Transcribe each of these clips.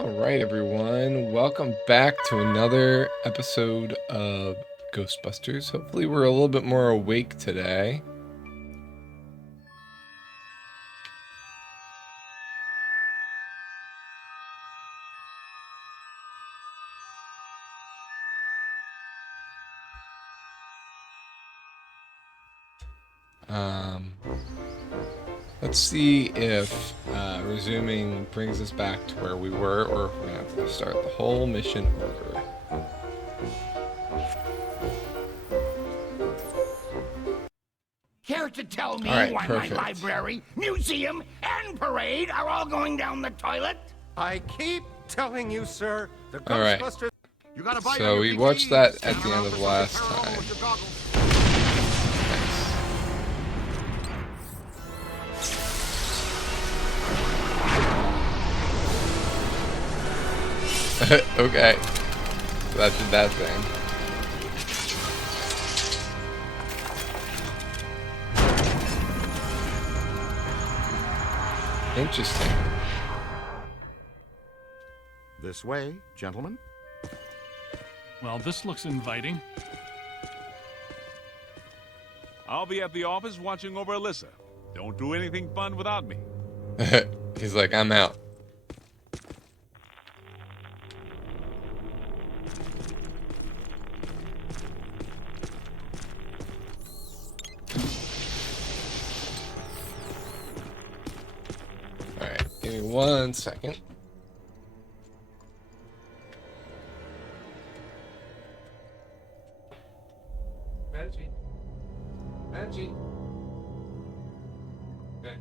All right, everyone. Welcome back to another episode of Ghostbusters. Hopefully, we're a little bit more awake today. Let's see if resuming brings us back to where we were, or if we're going to have to start the whole mission over. Care to tell me why perfect. my library, museum, and parade are all going down the toilet? I keep telling you, sir, the All Ghostbusters. right. You gotta buy So we watched that at the end of last time. Okay. So that did that thing. Interesting. This way, gentlemen. Well, this looks inviting. I'll be at the office watching over Alyssa. Don't do anything fun without me. He's like, I'm out. Alright, give me 1 second. Reggie. Okay.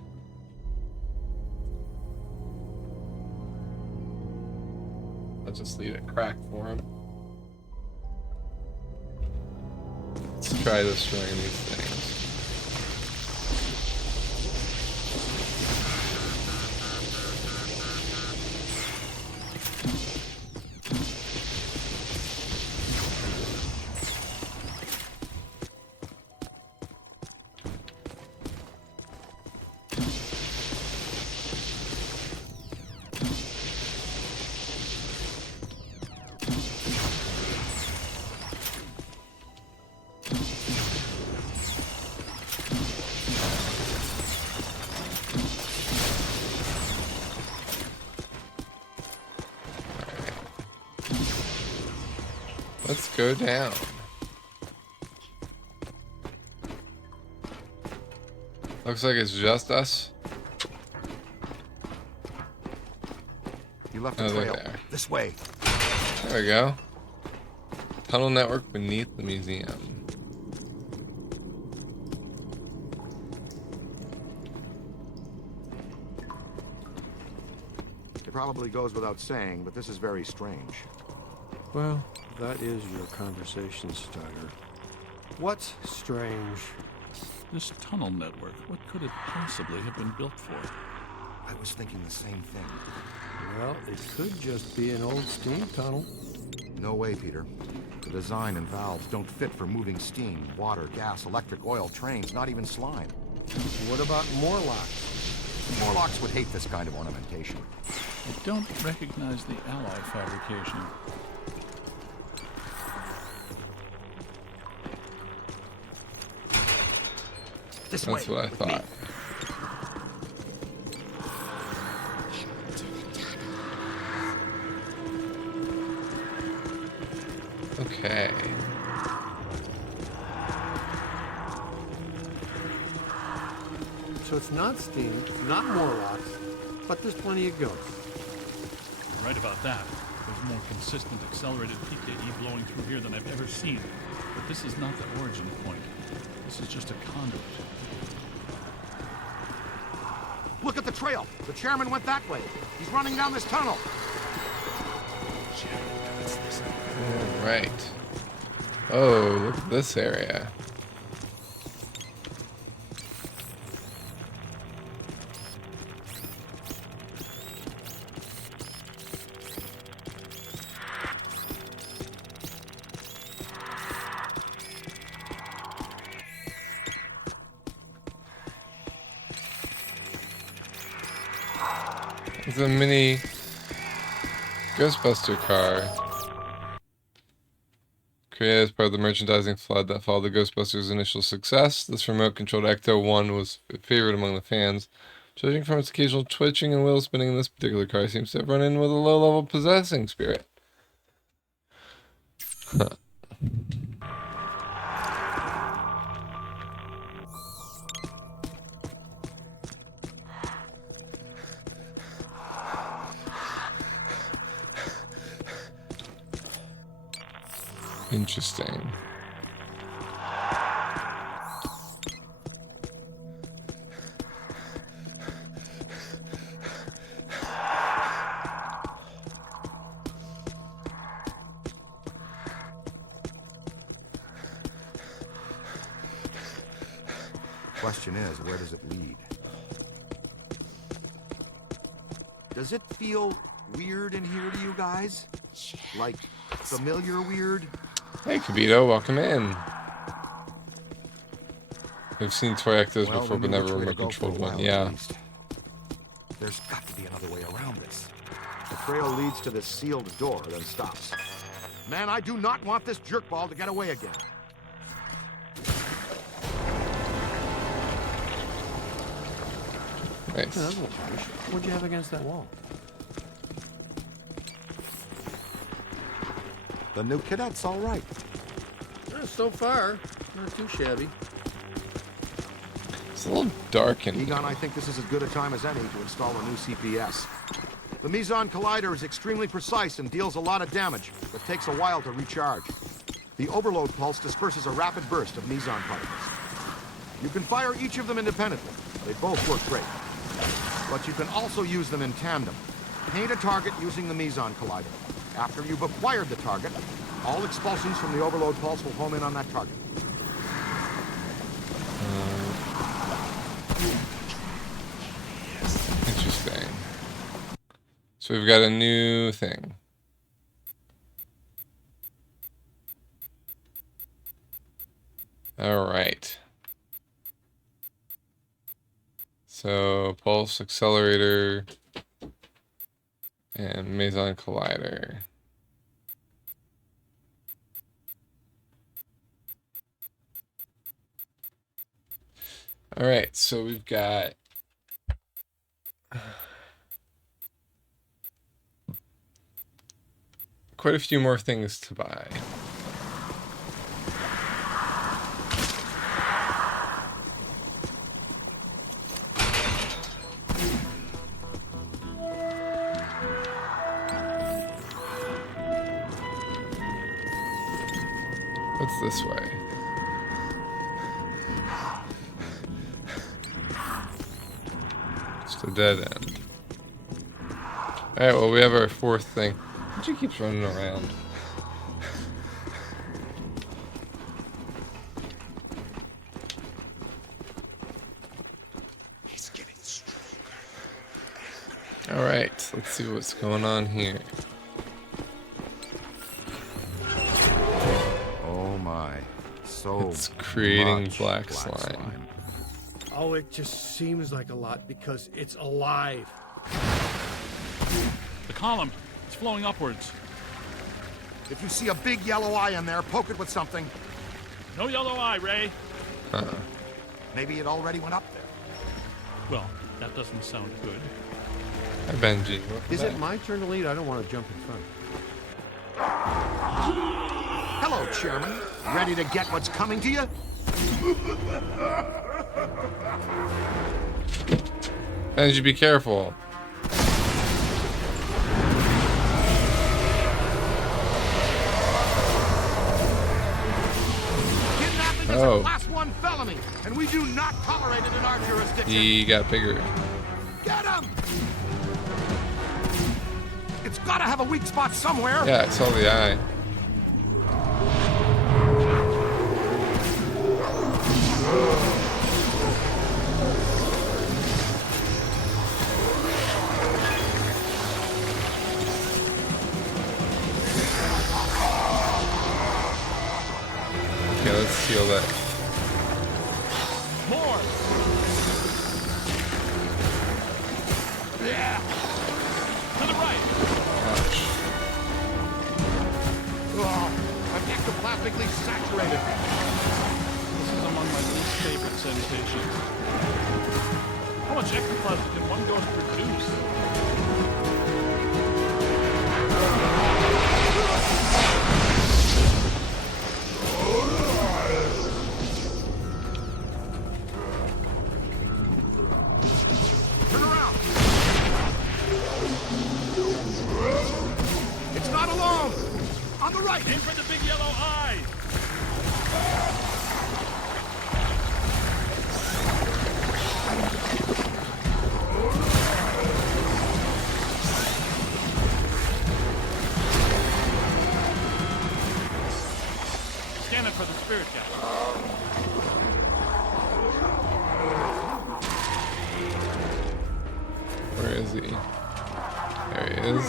I'll just leave it cracked for him. Let's try destroying these things. Let's go down. Looks like it's just us. You left a Oh, they're trail. there. This way. There we go. Tunnel network beneath the museum. It probably goes without saying, but this is very strange. Well, that is your conversation starter. What's strange? This tunnel network, what could it possibly have been built for? I was thinking the same thing. Well, it could just be an old steam tunnel. No way, Peter. The design and valves don't fit for moving steam, water, gas, electric, oil, trains, not even slime. What about Morlocks? Morlocks would hate this kind of ornamentation. I don't recognize the alloy fabrication. This That's way. what I with me. thought. Okay. So it's not steam, not Morlocks, but there's plenty of ghosts. You're right about that. There's more consistent accelerated PKE blowing through here than I've ever seen. But this is not the origin point. This is just a conduit. Look at the trail. The chairman went that way. He's running down this tunnel. All right. Oh, look at this area. It's a mini Ghostbuster car. Created as part of the merchandising flood that followed the Ghostbusters' initial success, this remote-controlled Ecto-1 was a favorite among the fans. Judging from its occasional twitching and wheel spinning, this particular car seems to have run in with a low-level possessing spirit. Huh. Interesting. Question is, where does it lead? Does it feel weird in here to you guys? Like familiar weird? Hey, Kibito, welcome in. We've seen toy Ectos before, but never a remote-controlled one. Yeah. There's got to be another way around this. The trail leads to this sealed door, then stops. Man, I do not want this jerkball to get away again. Nice. Yeah, that's a little harsh. What'd you have against that wall? The new cadet's all right. So far, not too shabby. It's a little dark in here. Egon, I think this is as good a time as any to install a new CPS. The Meson Collider is extremely precise and deals a lot of damage, but takes a while to recharge. The overload pulse disperses a rapid burst of Meson particles. You can fire each of them independently. They both work great. But you can also use them in tandem. Paint a target using the Meson Collider. After you've acquired the target, all expulsions from the overload pulse will home in on that target. Interesting. So we've got a new thing. All right. So pulse accelerator and Meson Collider. All right, so we've got quite a few more things to buy. What's this way? Just a dead end. Alright, well, we have our fourth thing. She keeps running around. He's getting stronger. Alright, let's see what's going on here. Oh my. So It's creating much black slime. Oh, it just seems like a lot because it's alive. The column, it's flowing upwards. If you see a big yellow eye in there, poke it with something. No yellow eye, Ray. Maybe it already went up there. Well, that doesn't sound good. Hi, Benji. Is it my turn to lead? I don't want to jump in front. Hello, Chairman. Ready to get what's coming to you? Benji, be careful. Kidnapping is a Class 1 felony, and we do not tolerate it in our jurisdiction. He got bigger. Get him! It's gotta have a weak spot somewhere. Yeah, I saw the eye. Okay, let's seal that. More! Yeah! To the right! Ouch. chemically saturated. This is among my least favorite sensations. How much ectoplasm can one ghost produce? Turn around. It's not alone. On the right. Aim for the big yellow eye! Scan it for the spirit guy. Where is he? There he is.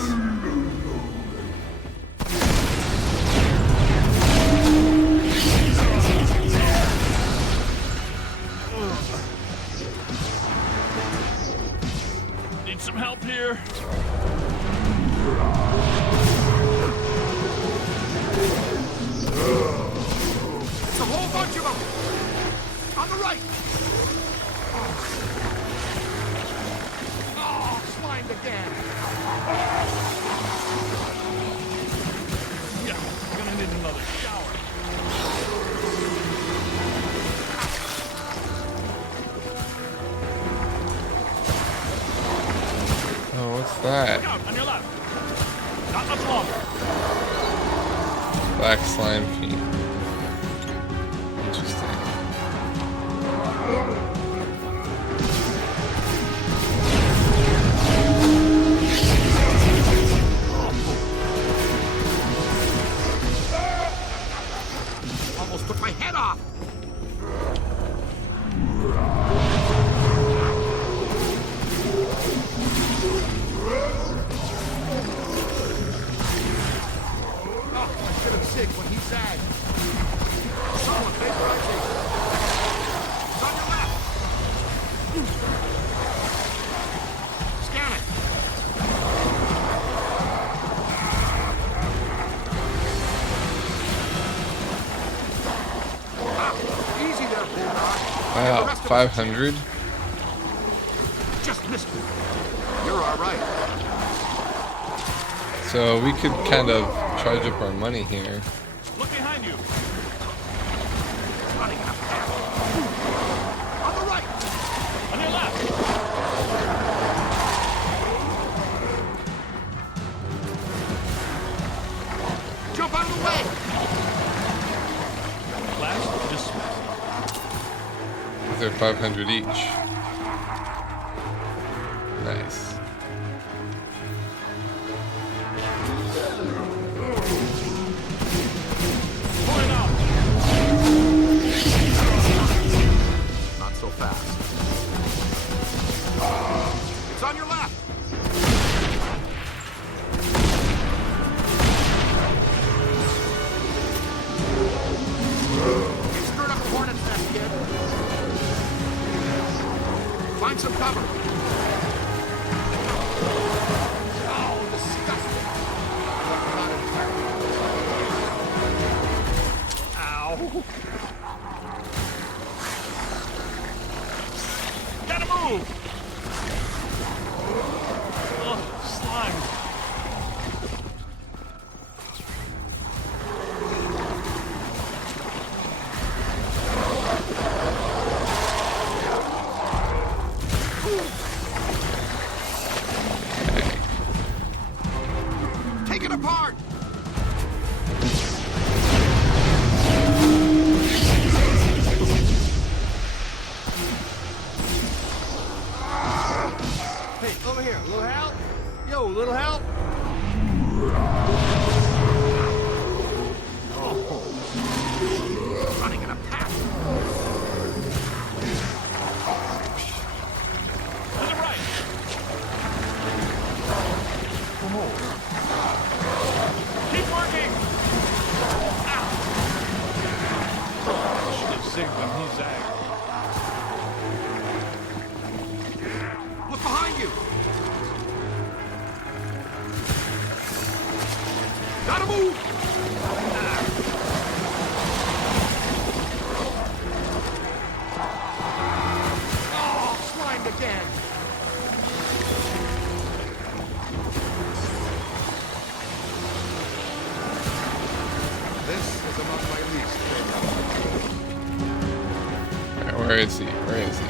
Need some help here? It's a whole bunch of them. On the right. Oh, slimed again. Yeah, I'm gonna need another shower. Oh, what's that? Look out, on your left. Not much longer. Black slime feet. Interesting. Almost took my head off. Oh, I should have sick when he sagged. Someone take right here. It's on your left. Scan it. Ah, easy there, Bulldog. Wow, The rest of us 500? just missed me. You're all right. So we could kind of charge up our money here. Look behind you. Running out of path. On the right. On your left. Jump out of the way. Class dismissed. They're 500 each. Nice. Pull it out. Not so fast. It's on your left. You stirred up a hornet's nest, kid. Find some cover. Oh, disgusting. Ow. Gotta move. Oh, slime. Take it apart. Hey, over here. Little help? Yo, little help? Running in a path. To the right. Keep working. Ow. Should have zigged when he zagged. Look behind you. Gotta move. Where is he? Where is he?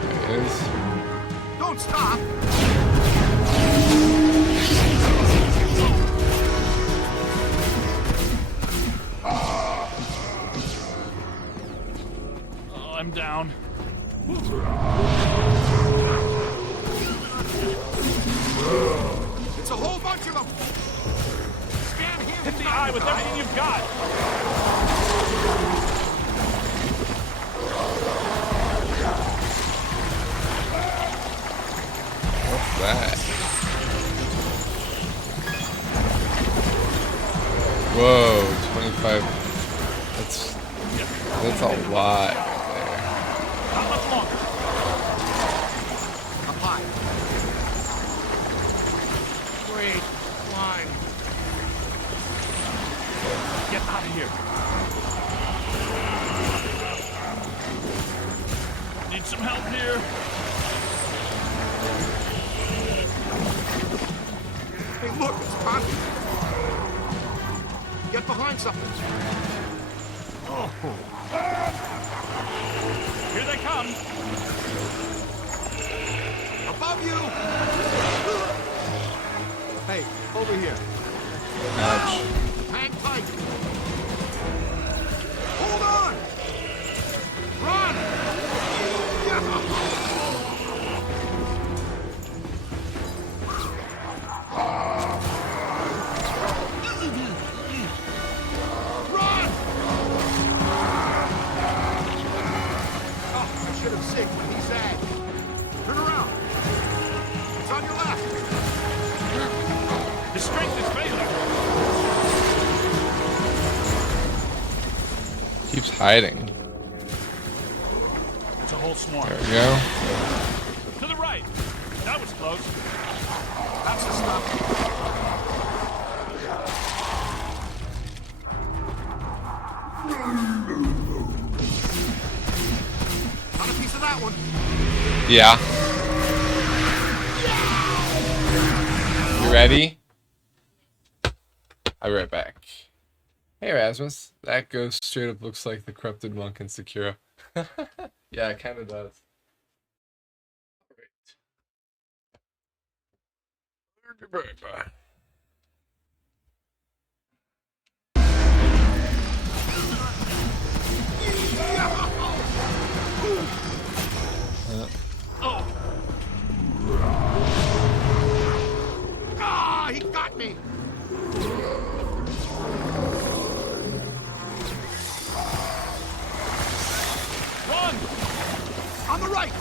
There he is. Don't stop! Oh, I'm down. It's a whole bunch of them! Scan him! Hit the eye with everything you've got. What's that? Whoa, 25. That's a lot right there. Not much longer. Up high. Great. Fine. Get out of here. Need some help here. Hey, look, it's Connie. Get behind something. Oh. Here they come. Above you! Hey, over here. Ouch. Hang tight. Hold on! Run! Run! Oh, I should have signaled when he sagged. Turn around. It's on your left. His strength is failing. Keeps hiding. It's a whole swarm. There we go. To the right. That was close. That's the stuff. Not a piece of that one. Yeah. You ready? I'll be right back. Hey Erasmus, that ghost straight up looks like the corrupted monk in Sekiro. Yeah, it kind of does. Alright. Ah, he got me. Run! On the right.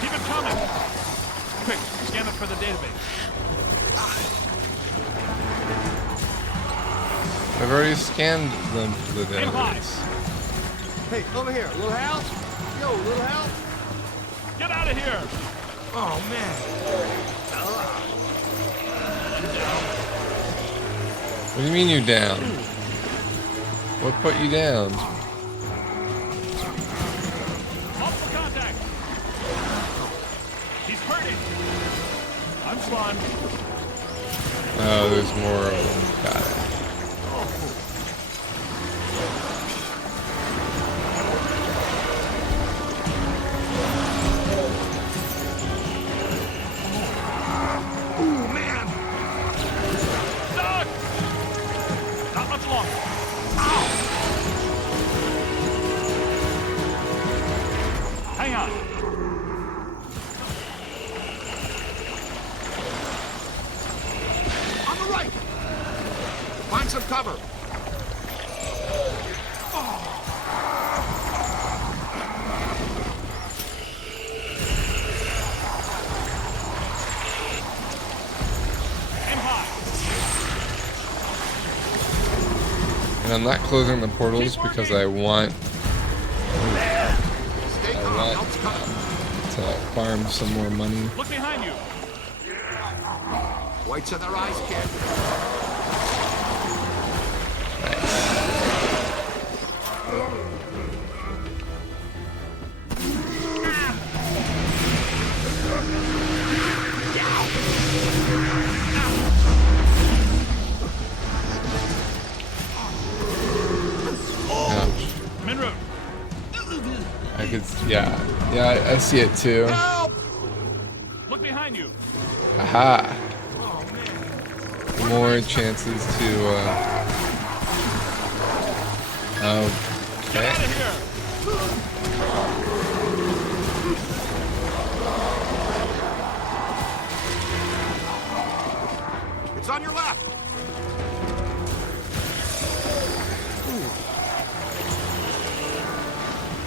Keep it coming. Quick, scan it for the database. I've already scanned them for the Aim high. database. Hey, over here. Little help? Yo, little help? Get out of here! Oh man. What do you mean you're down? What put you down? Multiple contact! He's hurting! I'm slime. Oh, there's more of them. Got it. Ooh man. Duck! Not much longer. Hang on. On the right. Find some cover. Aim high. And I'm not closing the portals because I want Stay calm. want- Help's coming. to farm some more money. Look behind you. Whites in their eyes, kid. Ouch. I see it too. Help! Look behind you. Aha. More chances to, Get okay. out of here. It's on your left.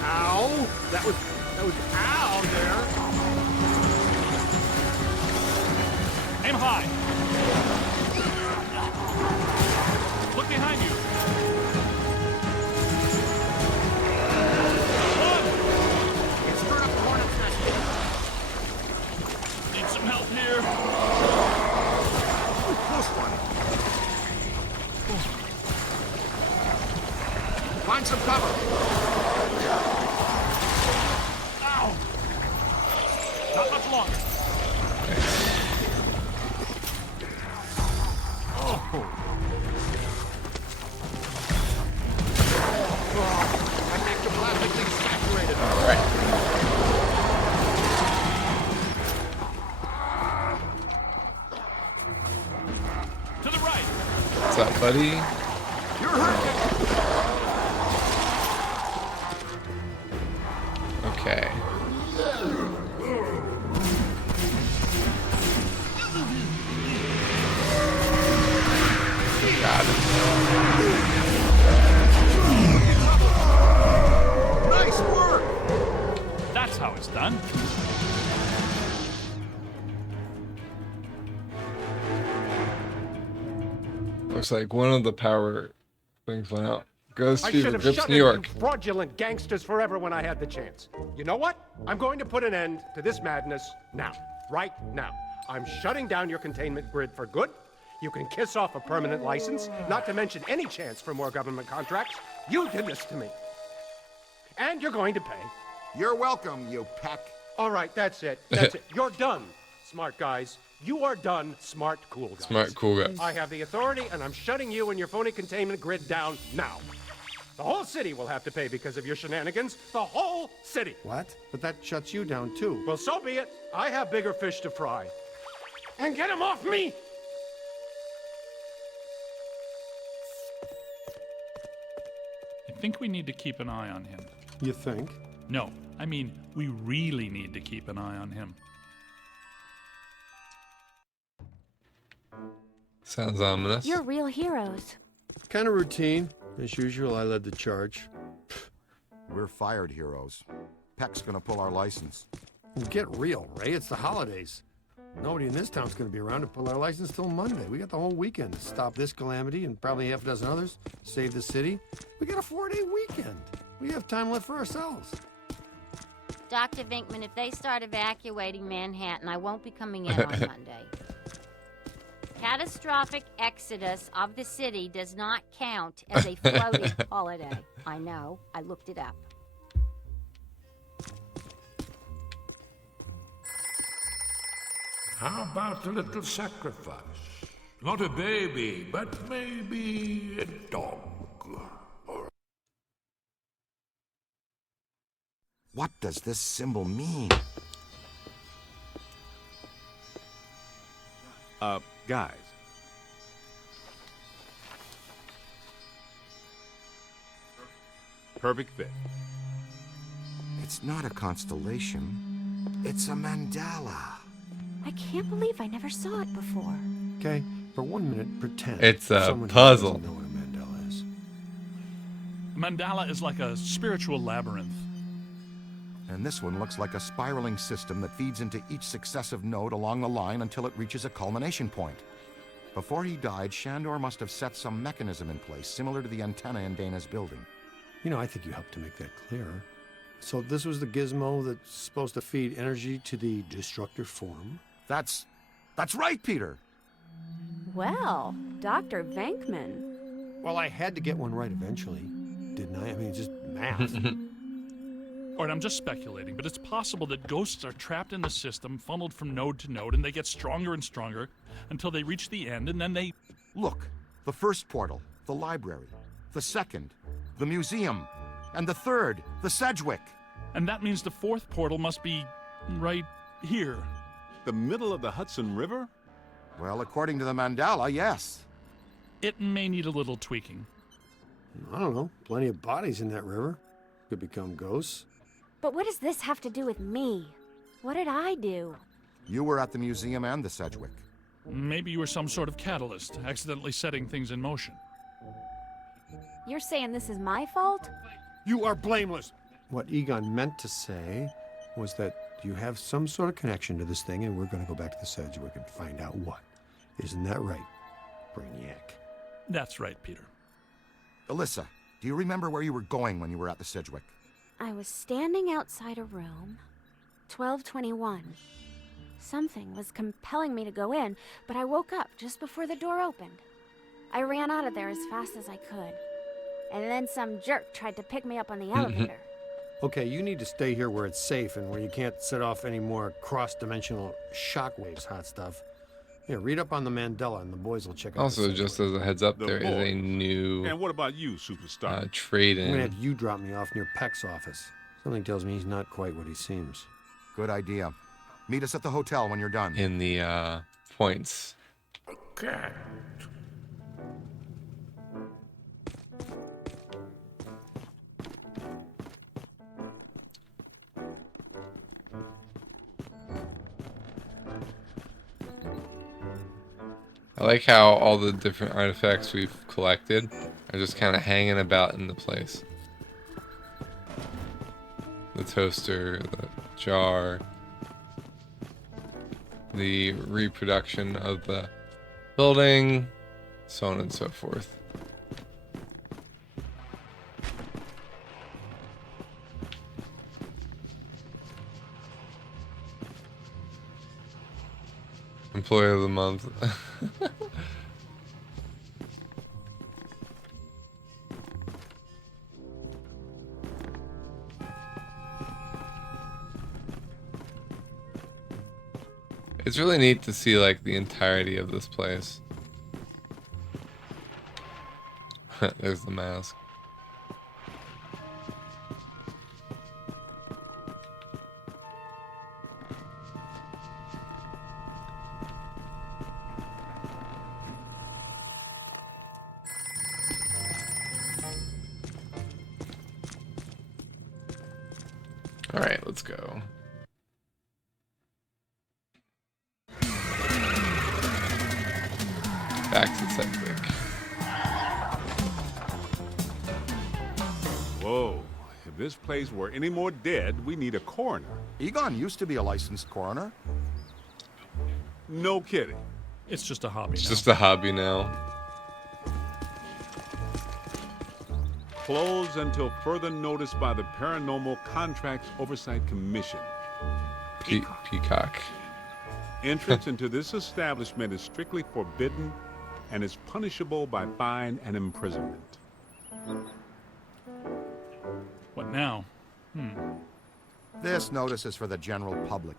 Ow! That was ow there. Aim high. Look behind you. Run. It stirred up the hornet's nest. Need some help here. Close one. Find some cover. Ow. Not much longer. I'm ectoplasmically saturated. All right. To the right. What's up, buddy? You're hurt. Okay. Got it. Nice work. That's how it's done. Looks like one of the power things went out. Ghost I should fever have grips shut New it, York. you fraudulent gangsters, forever when I had the chance. You know what? I'm going to put an end to this madness now. Right now. I'm shutting down your containment grid for good. You can kiss off a permanent license, not to mention any chance for more government contracts. You did this to me. And you're going to pay. You're welcome, you peck. All right, that's it. That's it. You're done, smart guys. You are done, smart, cool guys. Smart, cool guys. I have the authority, and I'm shutting you and your phony containment grid down now. The whole city will have to pay because of your shenanigans. The whole city. What? But that shuts you down, too. Well, so be it. I have bigger fish to fry. And get him off me! I think we need to keep an eye on him. You think? No, I mean, we really need to keep an eye on him. Sounds ominous. You're real heroes. Kind of routine. As usual, I led the charge. We're fired heroes. Peck's gonna pull our license. Get real, Ray. It's the holidays. Nobody in this town's gonna be around to pull our license till Monday. We got the whole weekend to stop this calamity and probably half a dozen others, save the city. We got a 4-day weekend. We have time left for ourselves. Dr. Vinkman, if they start evacuating Manhattan, I won't be coming in on Monday. Catastrophic exodus of the city does not count as a floating holiday. I know. I looked it up. How about a little sacrifice? Not a baby, but maybe a dog. What does this symbol mean? Guys. Perfect fit. It's not a constellation. It's a mandala. I can't believe I never saw it before. Okay? For 1 minute, pretend. It's a someone who puzzle. doesn't know what a mandala is. Mandala is like a spiritual labyrinth. And this one looks like a spiraling system that feeds into each successive node along the line until it reaches a culmination point. Before he died, Shandor must have set some mechanism in place, similar to the antenna in Dana's building. You know, I think you helped to make that clearer. So this was the gizmo that's supposed to feed energy to the destructor form? That's right, Peter. Well, Dr. Venkman. Well, I had to get one right eventually, didn't I? I mean, just math. All right, I'm just speculating, but it's possible that ghosts are trapped in the system, funneled from node to node, and they get stronger and stronger until they reach the end, and then they... Look, the first portal, the library. The second, the museum. And the third, the Sedgwick. And that means the fourth portal must be right here. The middle of the Hudson River? Well, according to the mandala, yes. It may need a little tweaking. I don't know. Plenty of bodies in that river. Could become ghosts. But what does this have to do with me? What did I do? You were at the museum and the Sedgwick. Maybe you were some sort of catalyst, accidentally setting things in motion. You're saying this is my fault? You are blameless. What Egon meant to say was that you have some sort of connection to this thing, and we're going to go back to the Sedgwick and find out what. Isn't that right, Brainiac? That's right, Peter. Alyssa, do you remember where you were going when you were at the Sedgwick? I was standing outside a room, 1221. Something was compelling me to go in, but I woke up just before the door opened. I ran out of there as fast as I could. And then some jerk tried to pick me up on the elevator. Okay, you need to stay here where it's safe and where you can't set off any more cross-dimensional shockwaves, hot stuff. Yeah, read up on the Mandela, and the boys will check out. Also, just as a heads up, The there is a boy. new And what about you, superstar? trade I'm gonna in have you drop me off near Peck's office. Something tells me he's not quite what he seems. Good idea. Meet us at the hotel when you're done. in the points. Cat. I like how all the different artifacts we've collected are just kind of hanging about in the place. The toaster, the jar, the reproduction of the building, so on and so forth. Employee of the month. It's really neat to see like the entirety of this place. There's the mask. All right, let's go. Back to Sedgwick. Whoa. If this place were any more dead, we need a coroner. Egon used to be a licensed coroner. No kidding. It's just a hobby It's now. just a hobby now. Closed until further notice by the Paranormal Contracts Oversight Commission. Peacock. Entrance into this establishment is strictly forbidden and is punishable by fine and imprisonment. What now? This notice is for the general public.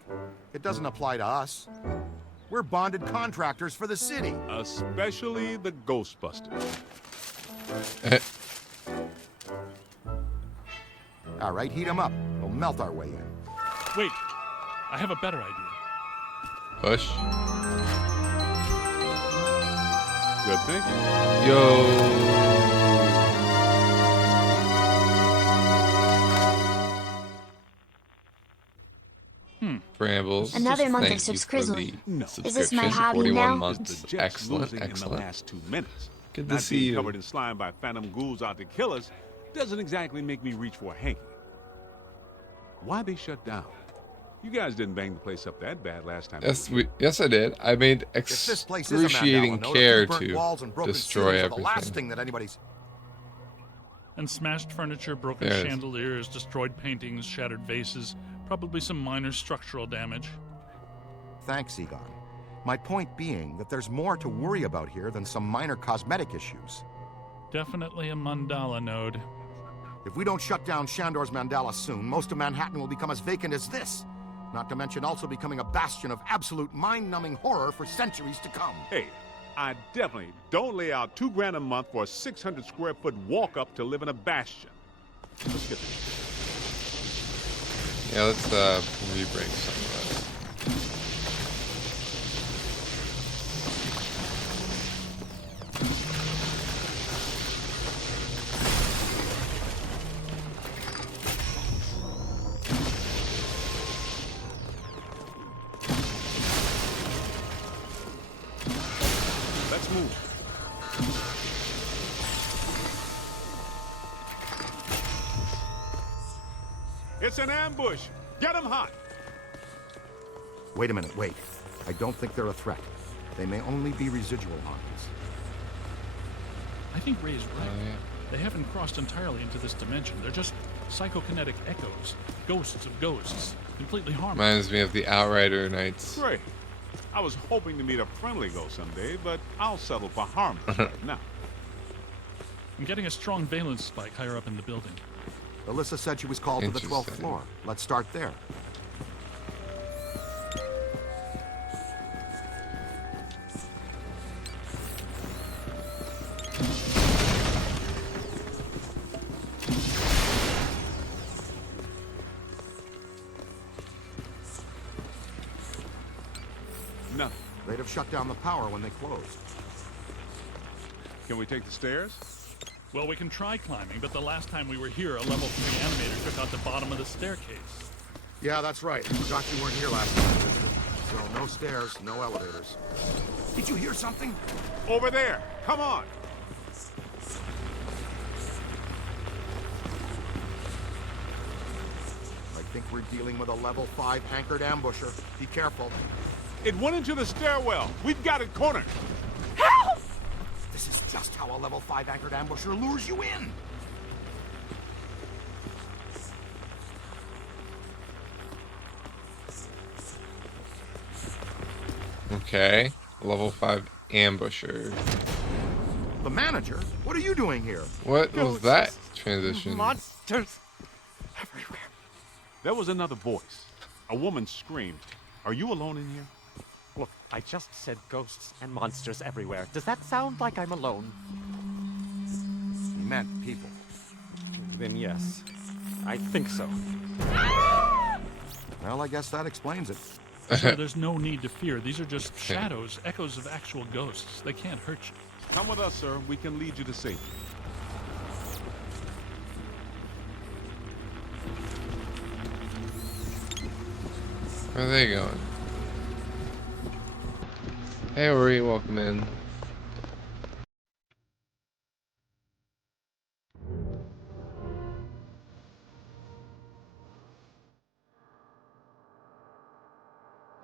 It doesn't apply to us. We're bonded contractors for the city. Especially the Ghostbusters. All right, heat 'em up. We'll melt our way in. Wait, I have a better idea. Push. Good thing. Yo. Brambles. Another month of thank you for subscrizzle. the No. Is this my subscription. hobby 41 now? months. The Jets Excellent, losing in the excellent. last 2 minutes. Good to Not see being you. covered in slime by phantom ghouls out to kill us doesn't exactly make me reach for a hanky. Why they shut down? You guys didn't bang the place up that bad last time. Yes, I did. I made If this place is a excruciating mandala, note, care a few burnt to walls and broken destroy ceilings are the last everything. thing that anybody's... And smashed furniture, broken There it is. chandeliers, destroyed paintings, shattered vases, probably some minor structural damage. Thanks, Egon. My point being that there's more to worry about here than some minor cosmetic issues. Definitely a mandala node. If we don't shut down Shandor's mandala soon, most of Manhattan will become as vacant as this. Not to mention also becoming a bastion of absolute mind-numbing horror for centuries to come. Hey, I definitely don't lay out $2,000 a month for a 600 square foot walk-up to live in a bastion. Let's get this. Yeah, let's re-break some of this. Let's move. It's an ambush. Get them hot. Wait a minute, wait. I don't think they're a threat. They may only be residual armies. I think Ray's right. They haven't crossed entirely into this dimension. They're just psychokinetic echoes, ghosts of ghosts, completely harmless. Reminds me of the Outrider Knights. Great. I was hoping to meet a friendly ghost someday, but I'll settle for harmless right now. I'm getting a strong valence spike higher up in the building. Alyssa said she was called to the 12th Interesting. floor. Let's start there. Nothing. They'd have shut down the power when they closed. Can we take the stairs? Well, we can try climbing, but the last time we were here, a level 3 animator took out the bottom of the staircase. Yeah, that's right. Forgot you weren't here last time. So no stairs, no elevators. Did you hear something? Over there. Come on. I think we're dealing with a level 5 anchored ambusher. Be careful. It went into the stairwell. We've got it cornered. This is just how a level 5 anchored ambusher lures you in. Okay. Level 5 ambusher. The manager? What are you doing here? What was that transition? Monsters everywhere. There was another voice. A woman screamed. Are you alone in here? Look, I just said ghosts and monsters everywhere. Does that sound like I'm alone? He meant people. Then yes, I think so. Well, I guess that explains it. Sir, there's no need to fear. These are just shadows, echoes of actual ghosts. They can't hurt you. Come with us, sir. We can lead you to safety. Where are they going? Hey, Ori, welcome in.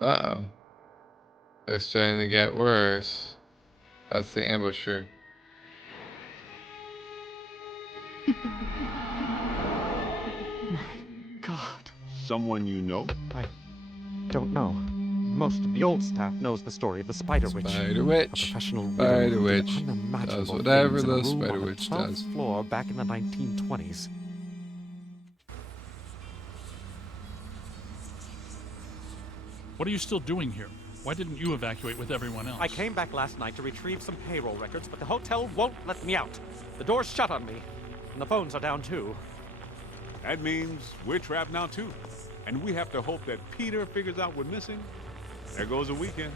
Uh-oh. They're starting to get worse. That's the ambusher. God, Someone you know? I don't know. Most of the old staff knows the story of the Spider Witch. Spider A Witch. professional Spider widow who did Witch unimaginable does whatever things in a the room Spider on the Witch 12th does. floor back in the 1920s. What are you still doing here? Why didn't you evacuate with everyone else? I came back last night to retrieve some payroll records, but the hotel won't let me out. The door's shut on me, and the phones are down too. That means we're trapped now, too. And we have to hope that Peter figures out we're missing. There goes a weekend.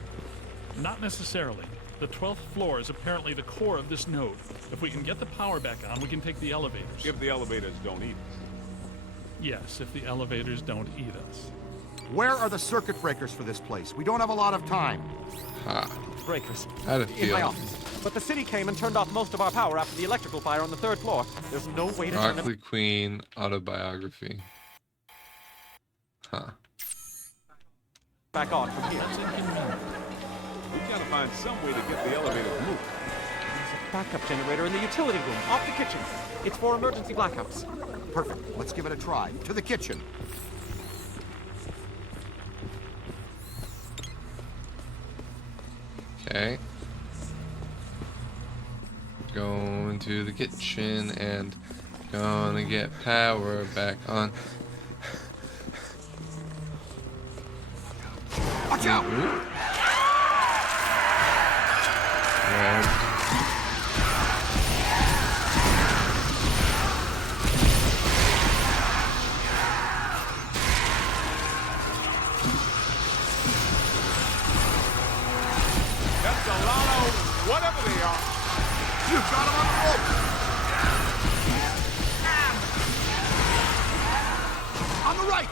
Not necessarily. The 12th floor is apparently the core of this node. If we can get the power back on, we can take the elevators. If the elevators don't eat us. Yes, if the elevators don't eat us. Where are the circuit breakers for this place? We don't have a lot of time. Ha. Breakers. I had a In my feeling. office. But the city came and turned off most of our power after the electrical fire on the 3rd floor. There's no way to turn Broccoli them Queen autobiography. Huh. back on from here. We've got to find some way to get the elevators moving. There's a backup generator in the utility room, off the kitchen. It's for emergency blackouts. Perfect. Let's give it a try. To the kitchen. Okay. Going to the kitchen and gonna get power back on. Watch out! Grab. gelato, whatever they are. You've got him on the rope. On the right.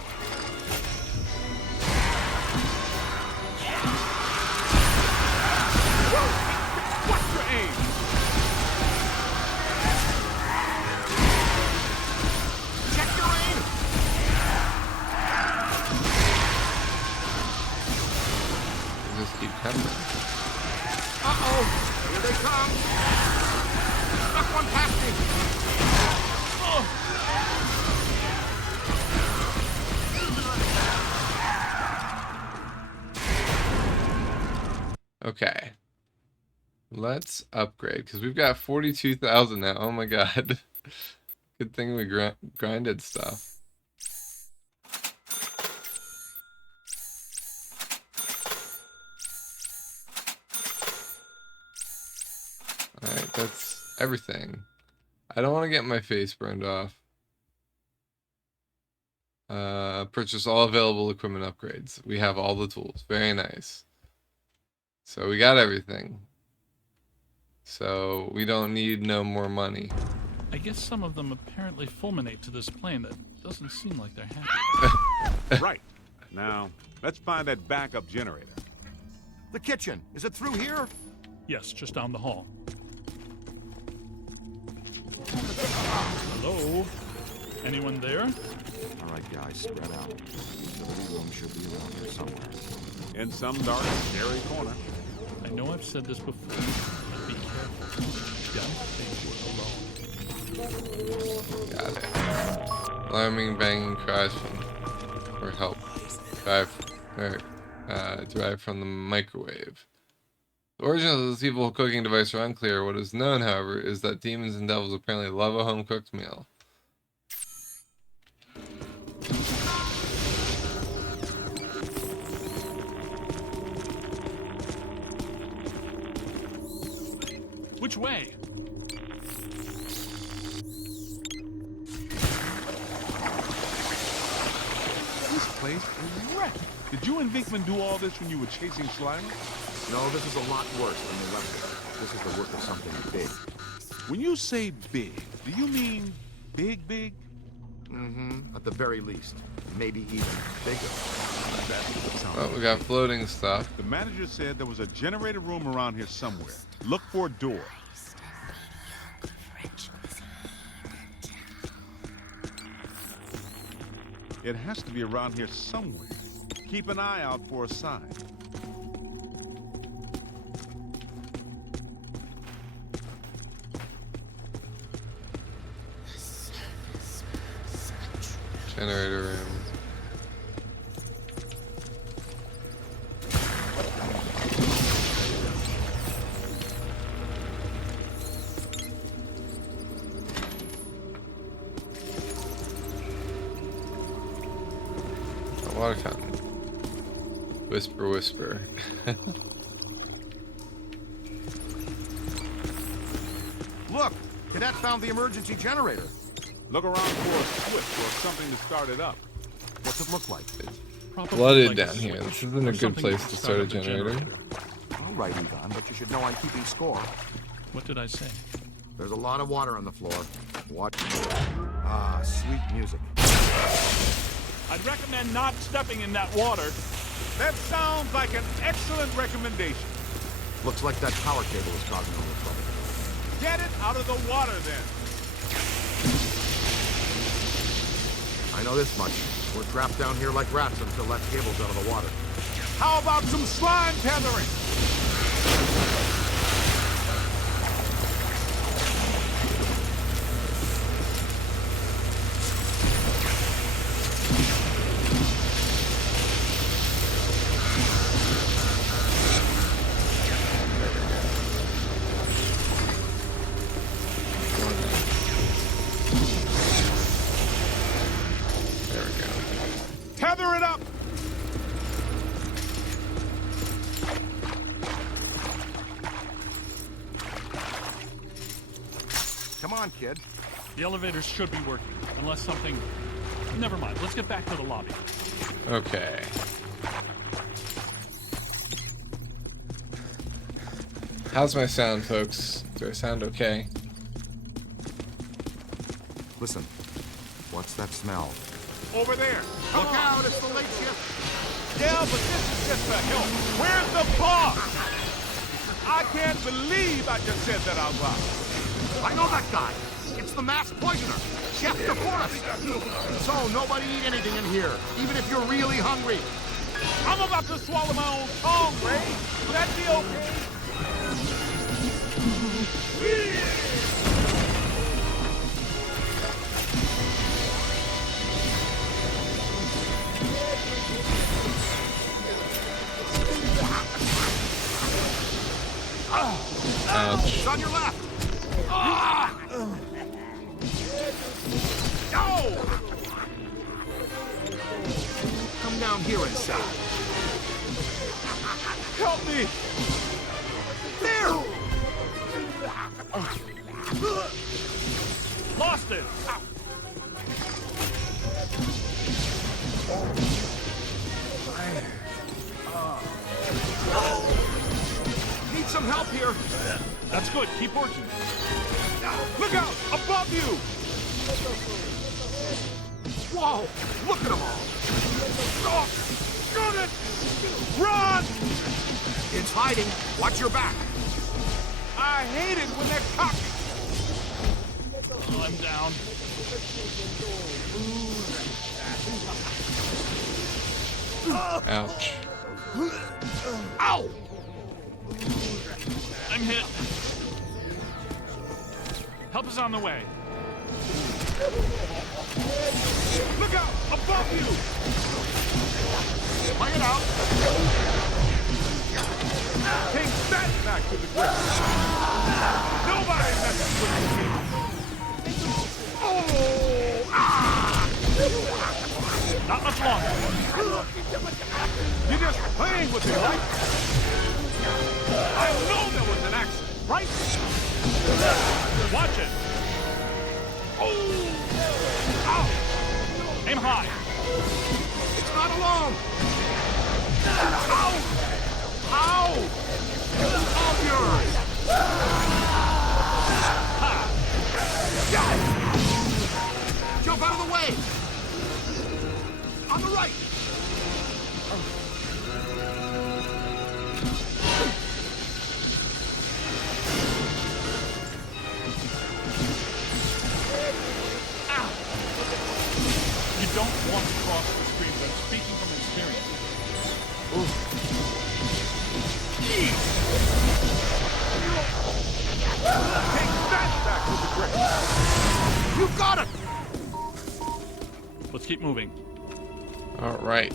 What's your aim? Check your aim. Just keep coming. Uh-oh. Here they come. Snuck one past me. Okay. Let's upgrade because we've got 42,000 now. Oh my god. Good thing we grinded stuff. Alright, that's everything. I don't want to get my face burned off. Purchase all available equipment upgrades. We have all the tools. Very nice. So we got everything. So we don't need no more money. I guess some of them apparently fulminate to this plane. That doesn't seem like they're happy. Right. Now, let's find that backup generator. The kitchen. Is it through here? Yes, just down the hall. Hello? Anyone there? All right, guys, spread out. The living room should be around here somewhere. In some dark, scary corner. I know I've said this before, but be careful. Don't think we're alone. Got it. Alarming banging cries for help. Derived from the microwave. The origin of this evil cooking device are unclear. What is known, however, is that demons and devils apparently love a home-cooked meal. Which way? This place is wrecked. Did you and Vinkman do all this when you were chasing Slimer? No, this is a lot worse than the rest of it. This is the work of something big. When you say big, do you mean big? Mm-hmm. At the very least. Maybe even bigger. That's what it sounds Oh, like. we got floating stuff. The manager said there was a generator room around here somewhere. Look for a door. It has to be around here somewhere. Keep an eye out for a sign. Generator room. A water fountain. Whisper, whisper. Look! Cadet found the emergency generator. Look around for a switch or something to start it up. What's it look like? Probably Flooded like a down here. switch This isn't or a good something place to start a up the generator. All right, Egon, but you should know I'm keeping score. What did I say? There's a lot of water on the floor. Watch. Ah, sweet music. I'd recommend not stepping in that water. That sounds like an excellent recommendation. Looks like that power cable is causing all the trouble. Get it out of the water then. I know this much. We're trapped down here like rats until that cable's out of the water. How about some slime tethering? There we go. Tether it up. Come on, kid. The elevators should be working, unless something... Never mind, let's get back to the lobby. Okay. How's my sound, folks? Do I sound okay? Listen, what's that smell? Over there. Look out, it's the late shift. Yeah, but this is just the hill. Where's the bar? I can't believe I just said that out loud. I know that guy. It's the mass poisoner, Chef DeForest. So nobody eat anything in here, even if you're really hungry. I'm about to swallow my own tongue, Ray. Will that be okay? Ouch. It's on your left. No! Come down here inside. Help me! There! Lost it! Need some help here. That's good. Keep working. Look out! Above you! Whoa! Look at them all. Oh, shoot it! Run! It's hiding. Watch your back. I hate it when they're cocky. Oh, I'm down. Ouch. Ow! I'm hit. Help is on the way. Look out! Above you! Lay it out. Take that back to the ground. Nobody messes with me. Oh! Ah! Not much longer. You're just playing with me, right? I know there was an accident, right? Watch it. Oh! Ow! Aim high. It's not alone. Ow! Ow! All yours. Jump out of the way. On the right. You don't want to cross the stream, but I'm speaking from experience. Take that back to the ground. You got it. Let's keep moving. All right.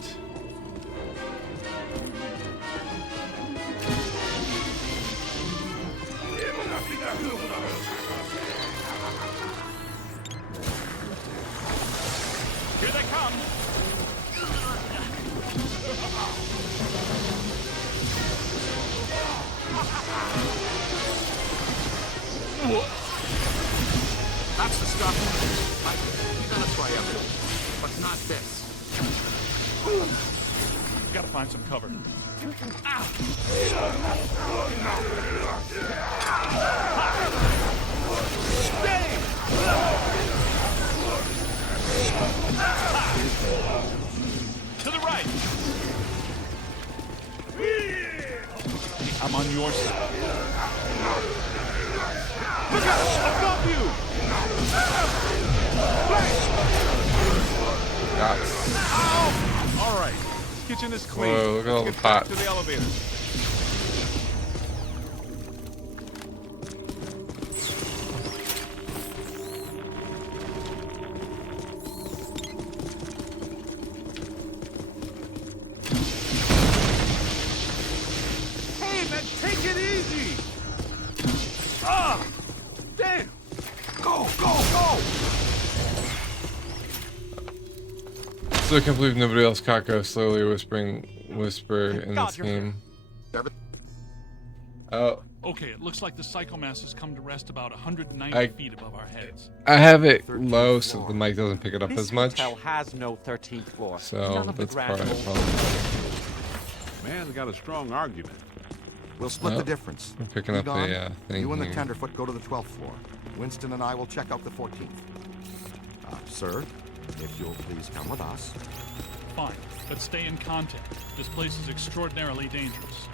Here they come. That's the stuff. I'm gonna try everything, but not this. Gotta find some cover. To the right. I'm on your side. Look out! Above you! Got it. Ow! All right. Kitchen is clean. Whoa, look at all Let's the get back pots. to the elevator. Hey, man, take it easy! Ah! Damn! Go, go, go! Still can't believe nobody else caught Ghost slowly whisper in this game. Oh, Okay, it looks like the psychomass has come to rest about 190 I- feet above our heads. I have it low so the mic doesn't pick it up This as much. hotel has no 13th floor. So None of the that's grand part of old- the problem. Man's got a strong argument. We'll split Oh, the difference. I'm picking up Egon, a thing you and the here. tenderfoot go to the 12th floor. Winston and I will check out the 14th. Sir, if you'll please come with us. Fine, but stay in contact. This place is extraordinarily dangerous.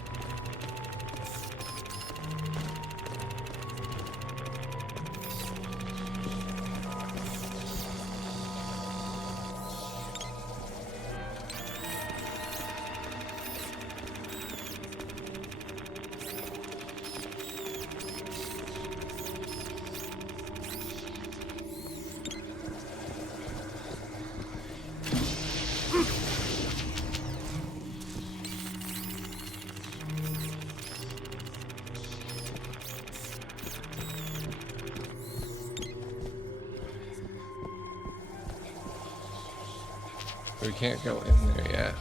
We can't go in there yet.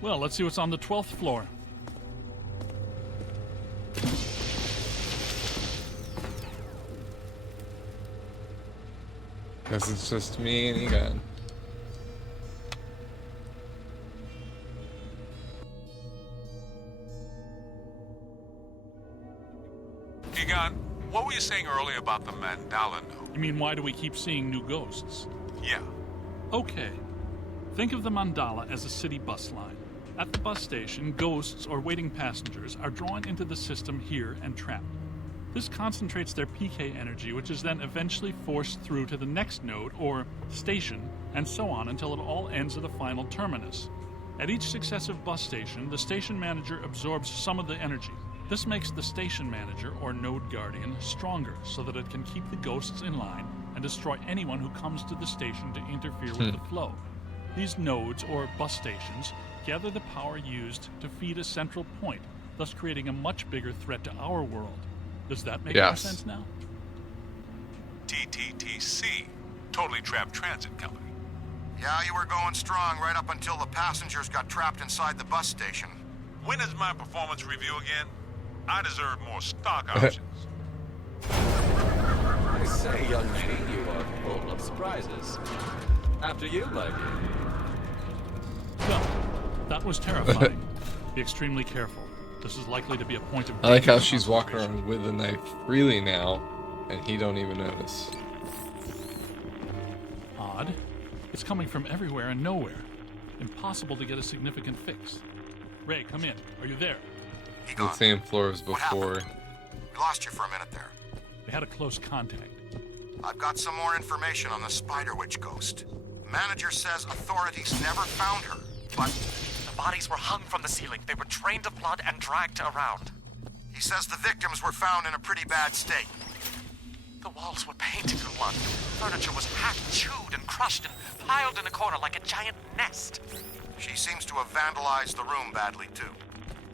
Well, let's see what's on the 12th floor. Guess it's just me and Egon. Egon, what were you saying earlier about the mandala note? You mean, why do we keep seeing new ghosts? Yeah. Okay. Think of the mandala as a city bus line. At the bus station, ghosts or waiting passengers are drawn into the system here and trapped. This concentrates their PK energy, which is then eventually forced through to the next node, or station, and so on until it all ends at a final terminus. At each successive bus station, the station manager absorbs some of the energy. This makes the station manager, or node guardian, stronger so that it can keep the ghosts in line and destroy anyone who comes to the station to interfere with the flow. These nodes, or bus stations, gather the power used to feed a central point, thus creating a much bigger threat to our world. Does that make more sense now? TTTC, Totally Trapped Transit Company. Yeah, you were going strong right up until the passengers got trapped inside the bus station. When is my performance review again? I deserve more stock options. I say, young G, you are full of surprises. After you, my dear. Well, that was terrifying. Be extremely careful. This is likely to be a point of I like how dangerous she's walking concentration. around with a knife freely now, and he don't even notice. Odd. It's coming from everywhere and nowhere. Impossible to get a significant fix. Ray, come in. Are you there? Egon, The same floor as what before. happened? We lost you for a minute there. We had a close contact. I've got some more information on the Spider Witch ghost. Manager says authorities never found her, but The bodies were hung from the ceiling. They were drained of blood and dragged around. he says the victims were found in a pretty bad state. The walls were painted in blood. Furniture was hacked, chewed, and crushed, and piled in a corner like a giant nest. She seems to have vandalized the room badly, too.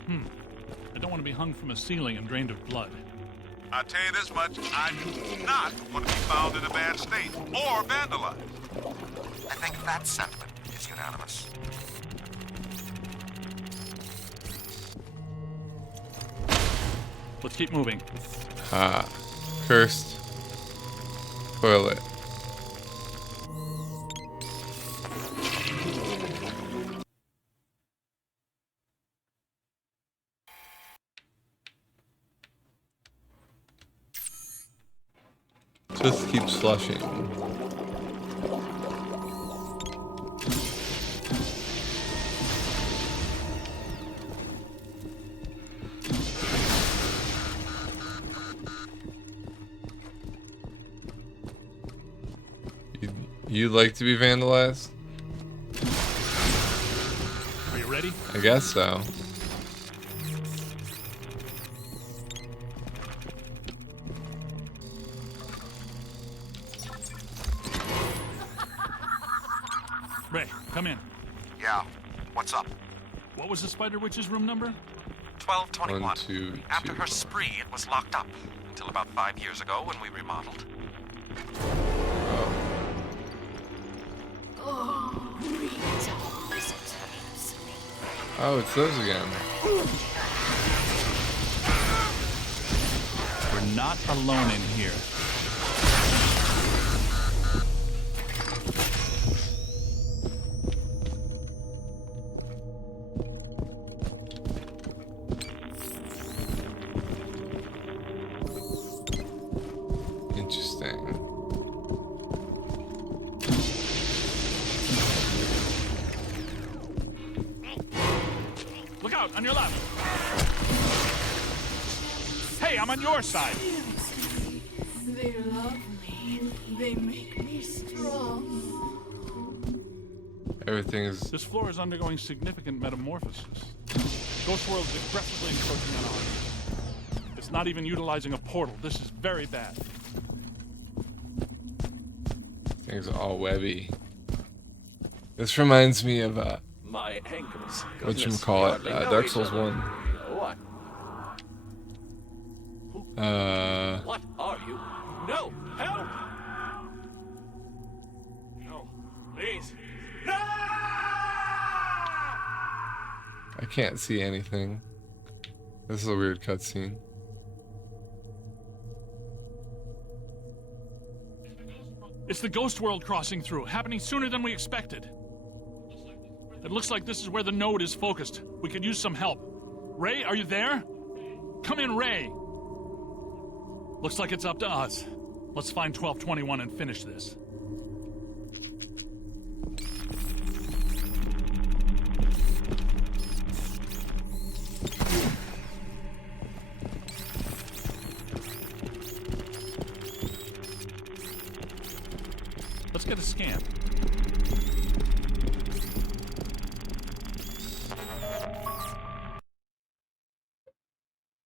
I don't want to be hung from a ceiling and drained of blood. I'll tell you this much, I do not want to be found in a bad state or vandalized. I think that sentiment is unanimous. Let's keep moving. Cursed toilet. Just keeps flushing. You'd like to be vandalized? Are you ready? I guess so. Ray, come in. Yeah, what's up? What was the Spider Witch's room number? 1221. 1, 2, After 2. her spree, it was locked up. Until about 5 years ago when we remodeled. Oh, it's those again. We're not alone in here. Interesting. Look out, on your left. Hey, I'm on your side. They love me. They make me strong. Everything is. This floor is undergoing significant metamorphosis. Ghost World is aggressively encroaching on ours. It's not even utilizing a portal. This is very bad. Things are all webby. This reminds me of My ankles. whatchamacallit, Dark Souls 1. What? What are you? No! Help! No. Please. I can't see anything. This is a weird cutscene. It's the Ghost World crossing through, happening sooner than we expected. It looks like this is where the node is focused. We could use some help. Ray, are you there? Come in, Ray. Looks like it's up to us. Let's find 1221 and finish this. Let's get a scan.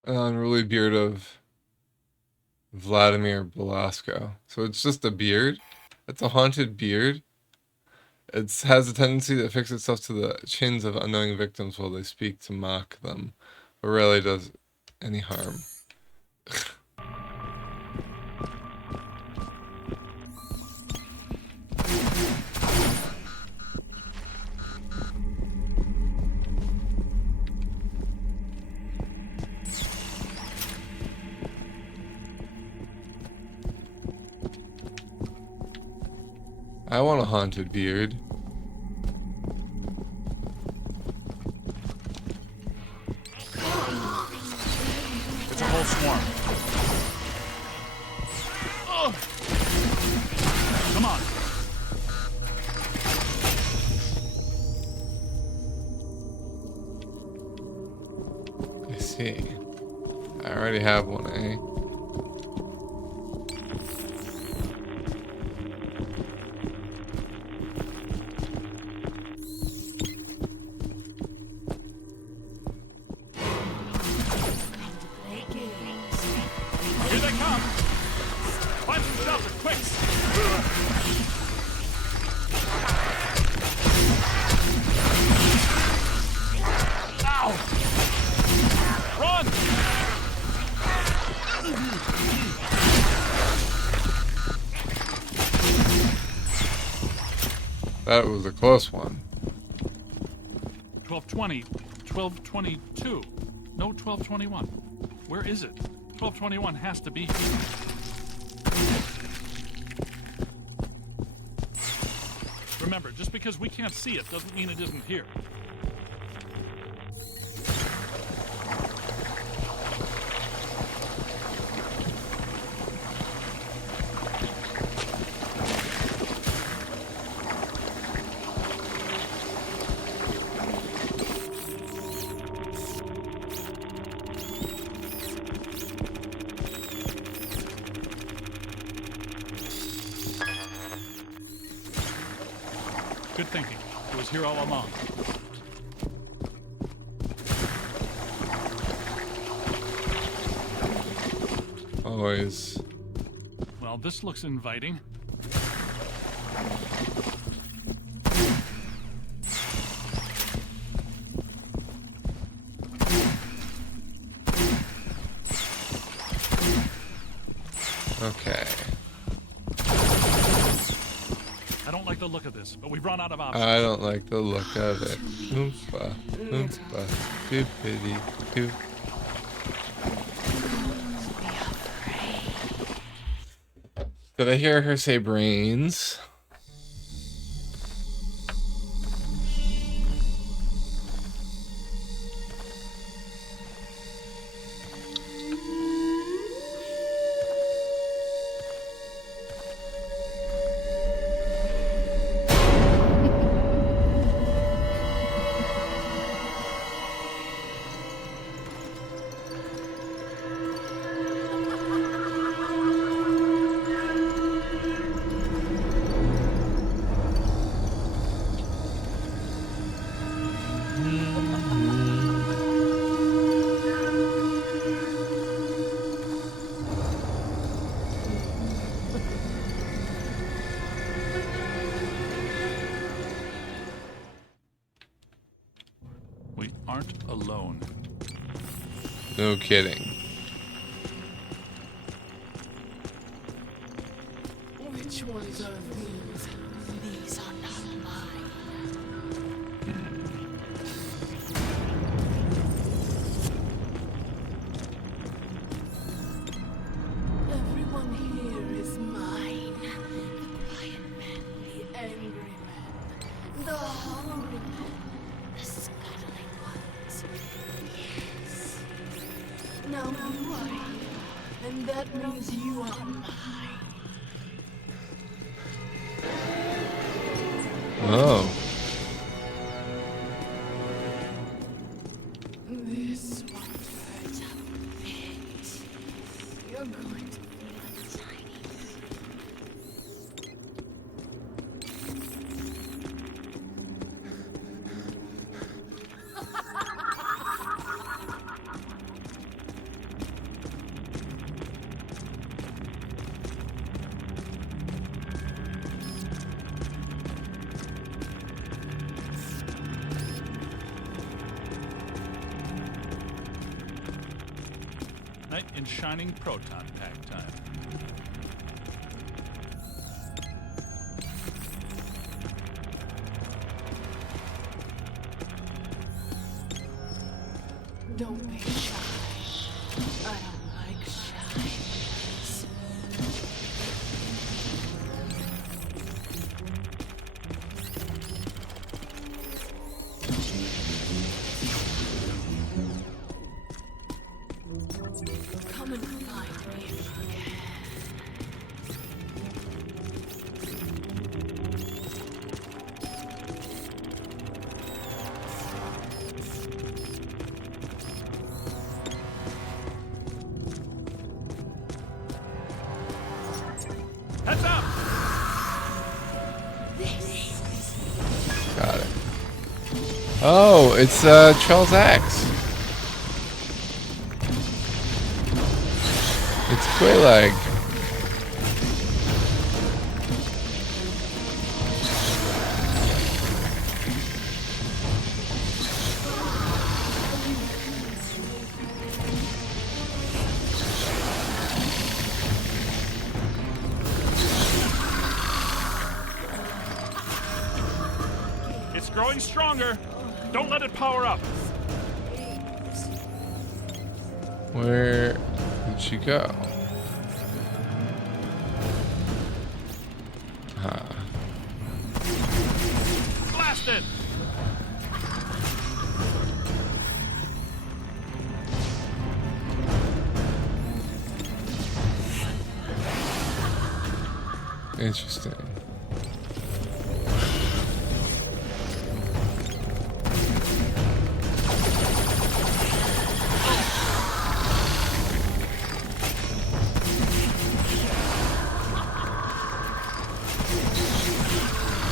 An unruly beard of Vladimir Belasco. So it's just a beard? It's a haunted beard? It has a tendency to affix itself to the chins of unknowing victims while they speak to mock them, but rarely does any harm. I want a haunted beard. It's a whole swarm. Oh. Come on. I see. I already have one, eh? Here they come. Find some shelter, quick. Ow! Run! That was a close one. 1220, 1222. No 1221. Where is it? 1221 has to be here. Remember, just because we can't see it doesn't mean it isn't here. Good thinking. It was here all along. Always. Well, this looks inviting. Okay. I don't like the look of this, but we've run out of options. I don't like the look of it. Oompa, oompa, doopity, doop. Did I hear her say brains? We aren't alone. No kidding. Which ones are these? These are not mine. Everyone here is mine. The quiet men, the angry men, the hungry men, the scuttling ones. Yes. Now you are here, and that means you are mine. Oh. This won't hurt a bit. You're going to feel tiny. Knight in shining proton pack time. Don't be shy. I don't like shyness. Come and find me if you can. Heads up! Got it. Oh, it's Charles Axe. It's Quaylag. It's growing stronger. Don't let it power up. Where did she go? Huh. Blast it! Interesting.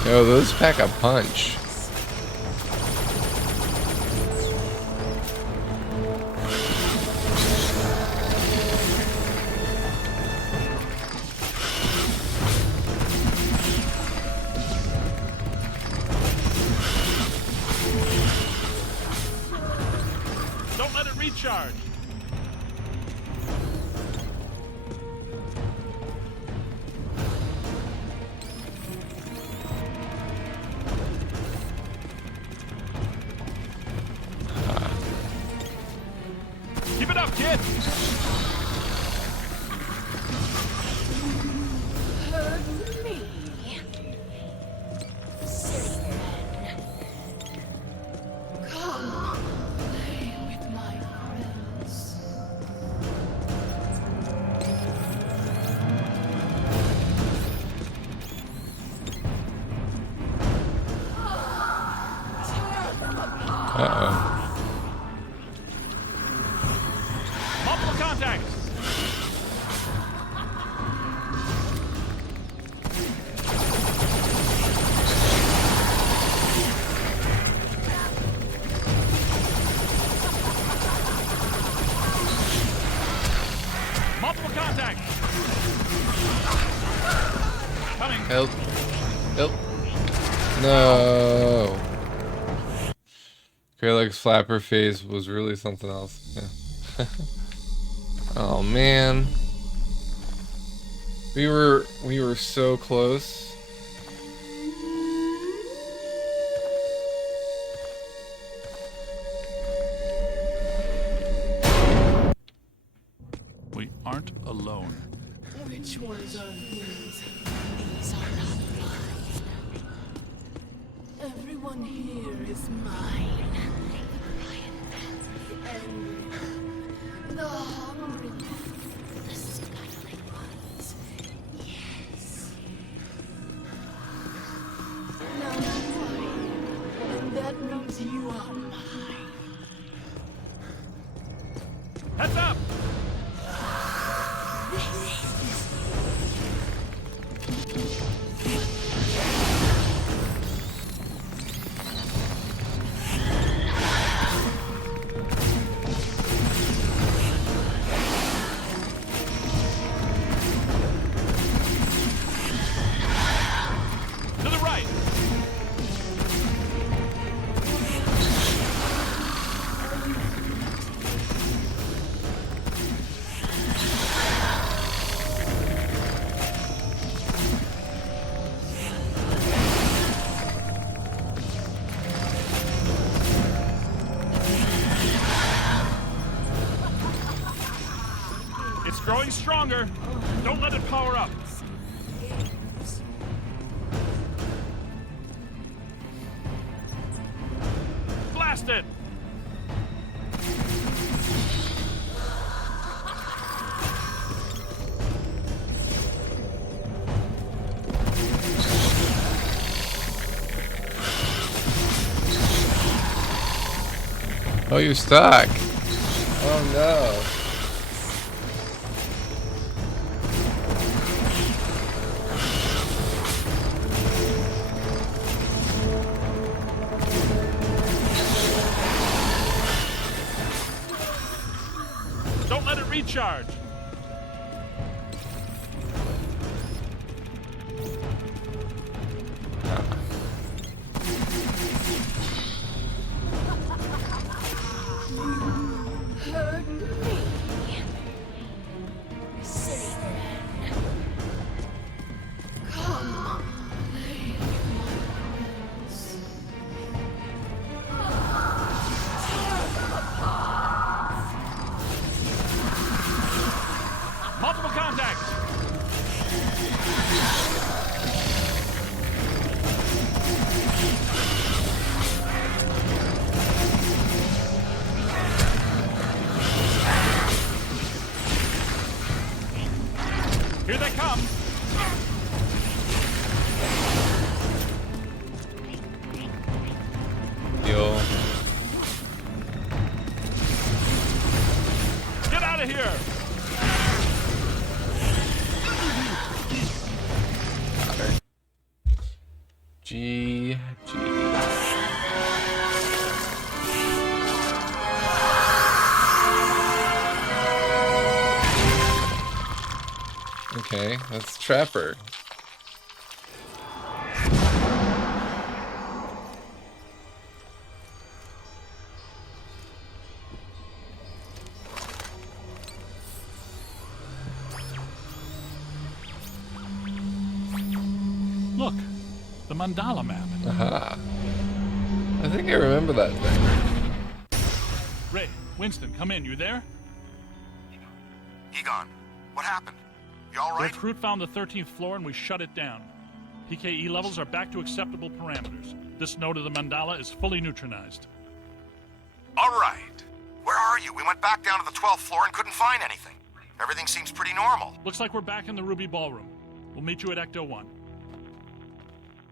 Yo, those pack a punch. Don't let it recharge. Uh-oh. Multiple contacts. Multiple contacts. Coming. Help. Help. No. Greyleg's flapper face was really something else. Yeah. Oh man. We were so close. We aren't alone. Which ones are his? These are not mine. Everyone here is mine. The Brian Man, the angry man, the hungry man, the scuttling ones. Yes. Now you are here, and that means you are mine. Heads up! To the right! It's growing stronger. Don't let it power up. Blast it! Oh, you're stuck. Oh no. Don't let it recharge. Hurt me. Silly man. Come, play with my words. Tear them apart. Multiple contacts. Here they come. Yo. Get out of here. G. Okay, that's Trapper. Look, the mandala map. Aha. I think I remember that thing. Ray, Winston, come in. You there? Egon, what happened? You all right? Recruit found the 13th floor and we shut it down. PKE levels are back to acceptable parameters. This node of the mandala is fully neutronized. All right. Where are you? We went back down to the 12th floor and couldn't find anything. Everything seems pretty normal. Looks like we're back in the Ruby Ballroom. We'll meet you at Ecto 1.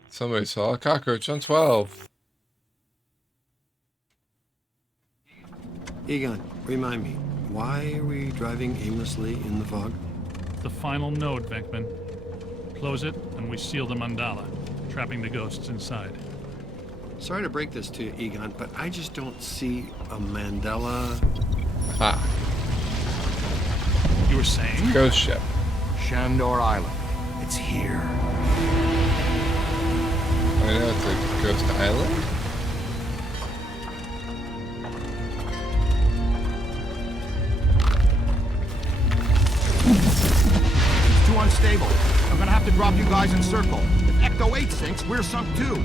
Somebody saw a cockroach on 12. Egon, remind me, why are we driving aimlessly in the fog? The final node, Venkman. Close it, and we seal the mandala, trapping the ghosts inside. Sorry to break this to you, Egon, but I just don't see a mandala. Ah. You were saying? Ghost ship. Shandor Island. It's here. I know it's a ghost island. It's too unstable. I'm gonna have to drop you guys in circle. If Ecto 8 sinks, we're sunk too.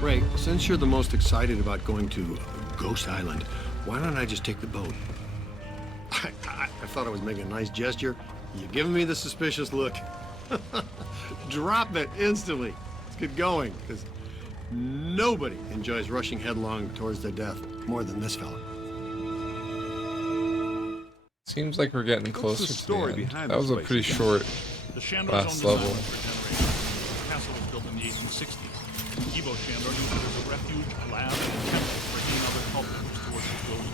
Ray, since you're the most excited about going to Ghost Island, why don't I just take the boat? I thought I was making a nice gesture. You're giving me the suspicious look. Drop it instantly. Let's get going, because nobody enjoys rushing headlong towards their death more than this fella. Seems like we're getting What's closer the to story the end. behind That this was a place pretty again? short The Shandor's last own level. design for generations. The castle was built in the 1860s. Evo Shandor used it as a refuge, a lab, and a temple for he and other cultists towards his ghost.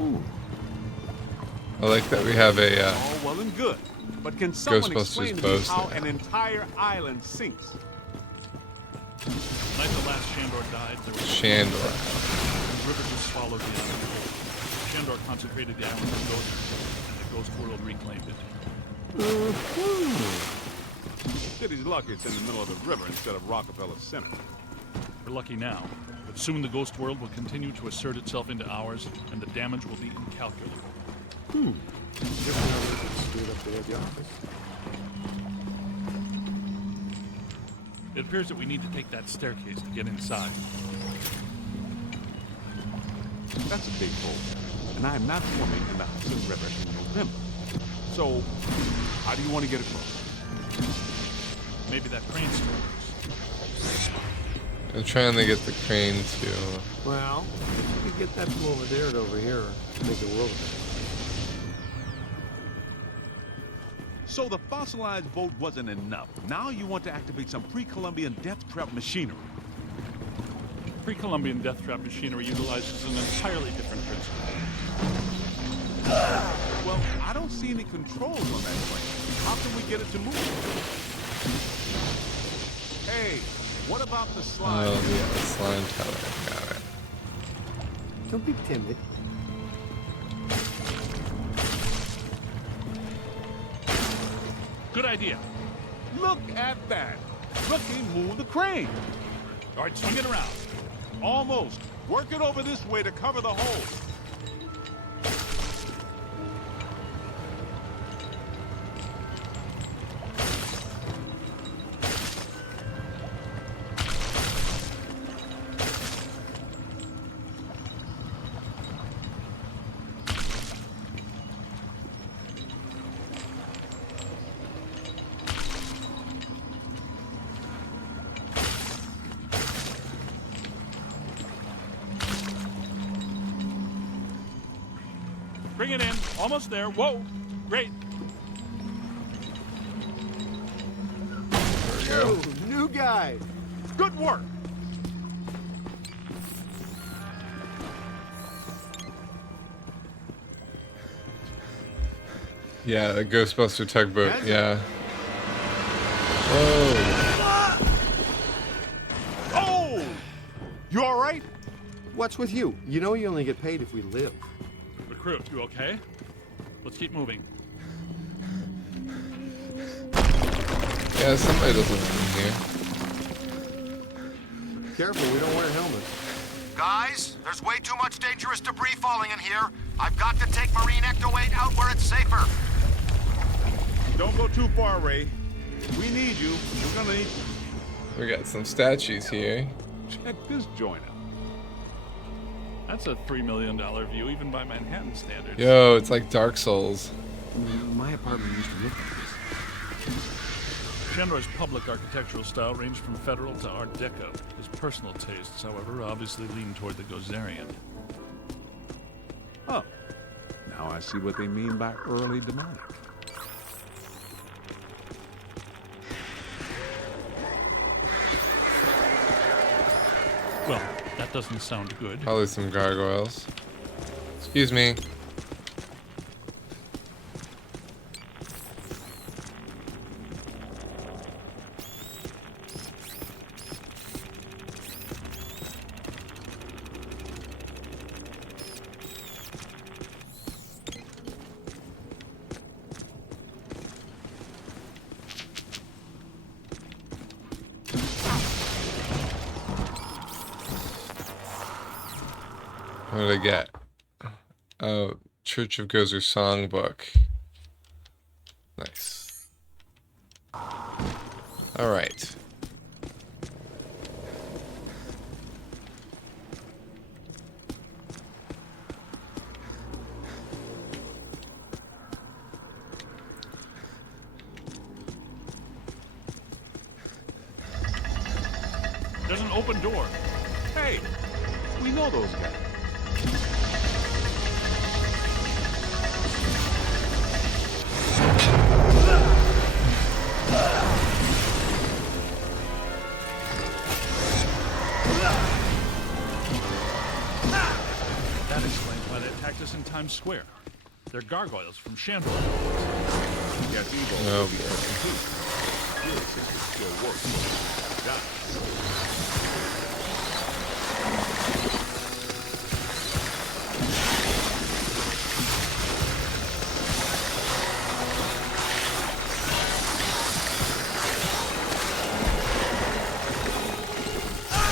Ooh. I like that we have a All well and good, but can someone Ghostbusters explain to me poster. how an entire island sinks? The night the last Shandor died, there was Shandor. the river just swallowed the island whole. Shandor concentrated the island in ghosts, and the ghost world reclaimed it. City's lucky it's in the middle of the river instead of Rockefeller Center. We're lucky now, but soon the ghost world will continue to assert itself into ours, and the damage will be incalculable. It appears that we need to take that staircase to get inside. That's a big hole, and I am not swimming in the Hudson River in November. So, how do you want to get across? Maybe that crane still works. I'm trying to get the crane to. Well, if you could get that from over there to over here, it'd make a world of it. So the fossilized boat wasn't enough. Now you want to activate some pre-Columbian death trap machinery. Pre-Columbian death trap machinery utilizes an entirely different principle. Well, I don't see any controls on that plane. How can we get it to move? Hey, what about the slide? Oh, yeah, the slime tower. Got it. Don't be timid. Good idea. Look at that. Rookie moved the crane. All right, swing it around. Almost. Work it over this way to cover the hole. Bring it in. Almost there. Whoa. Great. There we go. New guy. Good work. Yeah, the Ghostbuster tugboat. Yeah. Whoa. Oh! You all right? What's with you? You know you only get paid if we live. Recruit, you okay? Let's keep moving. Yeah, somebody doesn't live in here. Careful, we don't wear helmets. Guys, there's way too much dangerous debris falling in here. I've got to take Marine Ecto 8 out where it's safer. Don't go too far, Ray. We need you. We're gonna need you. We got some statues here. Check this joint out. That's a $3 million view, even by Manhattan standards. Yo, it's like Dark Souls. My apartment used to look like this. Shandor's public architectural style ranged from Federal to Art Deco. His personal tastes, however, obviously lean toward the Gozerian. Oh, now I see what they mean by early demonic. Well, that doesn't sound good. Probably some gargoyles. Excuse me. What did I get? Oh, Church of Gozer songbook. Nice. Alright. There's an open door. Hey, we know those guys. That explains why they attacked us in Times Square. They're gargoyles from Chandler. Oh,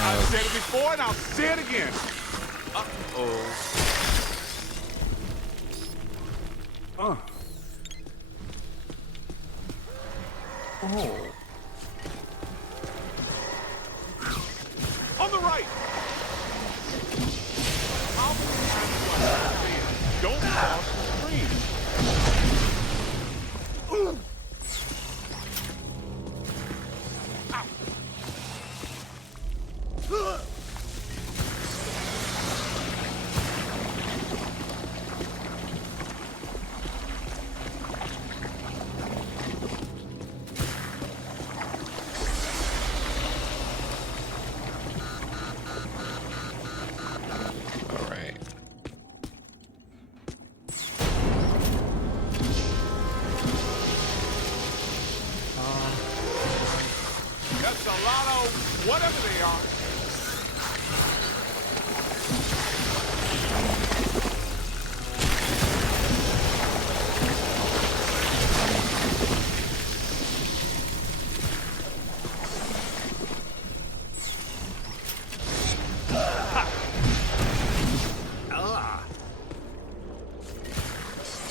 I've said it before and I'll say it again. Uh-oh. Oh. On the right. How many times do I have to say it? Don't cross the screen. alright. That's a lot of whatever they are.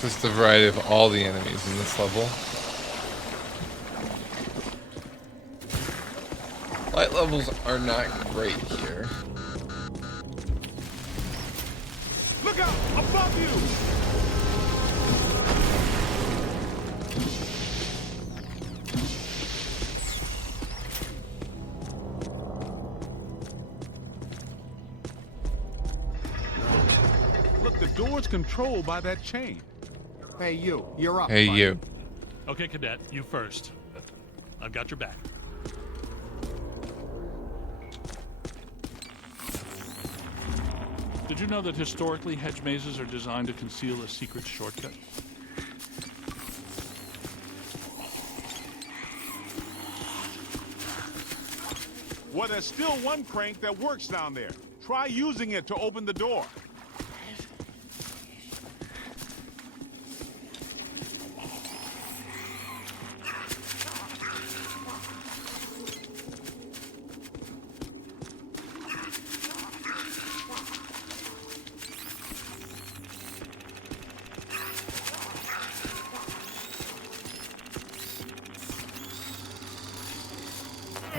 Just a variety of all the enemies in this level. Light levels are not great here. Look out! Above you! Look, the door's controlled by that chain. Hey, you're up. Hey, buddy. you. Okay, Cadet, you first. I've got your back. Did you know that historically hedge mazes are designed to conceal a secret shortcut? Well, there's still one crank that works down there. Try using it to open the door.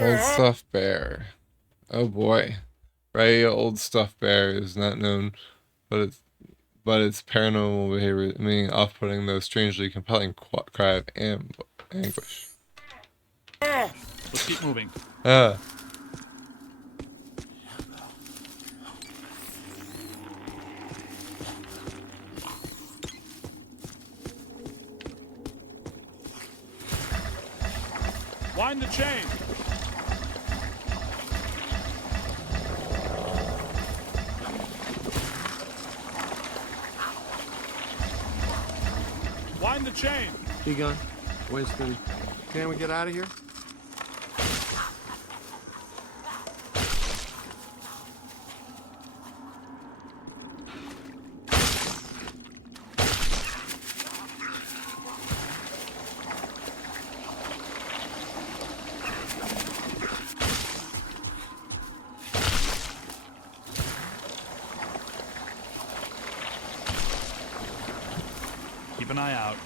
Old stuffed bear. Oh boy. Right, old stuffed bear is not known, but its paranormal behavior, meaning off-putting, though strangely compelling cry of anguish. Let's keep moving. Wind the chain. chain. Egon, Winston, can we get out of here? Keep an eye out.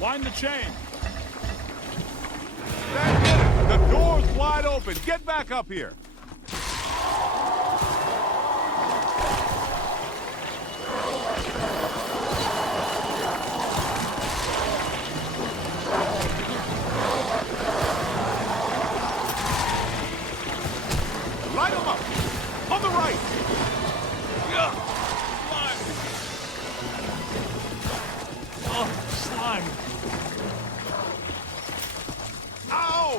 Wind the chain. That's it! The door's wide open. Get back up here. Light 'em up. On the right. Yeah. Slime. Oh, slime. Ow!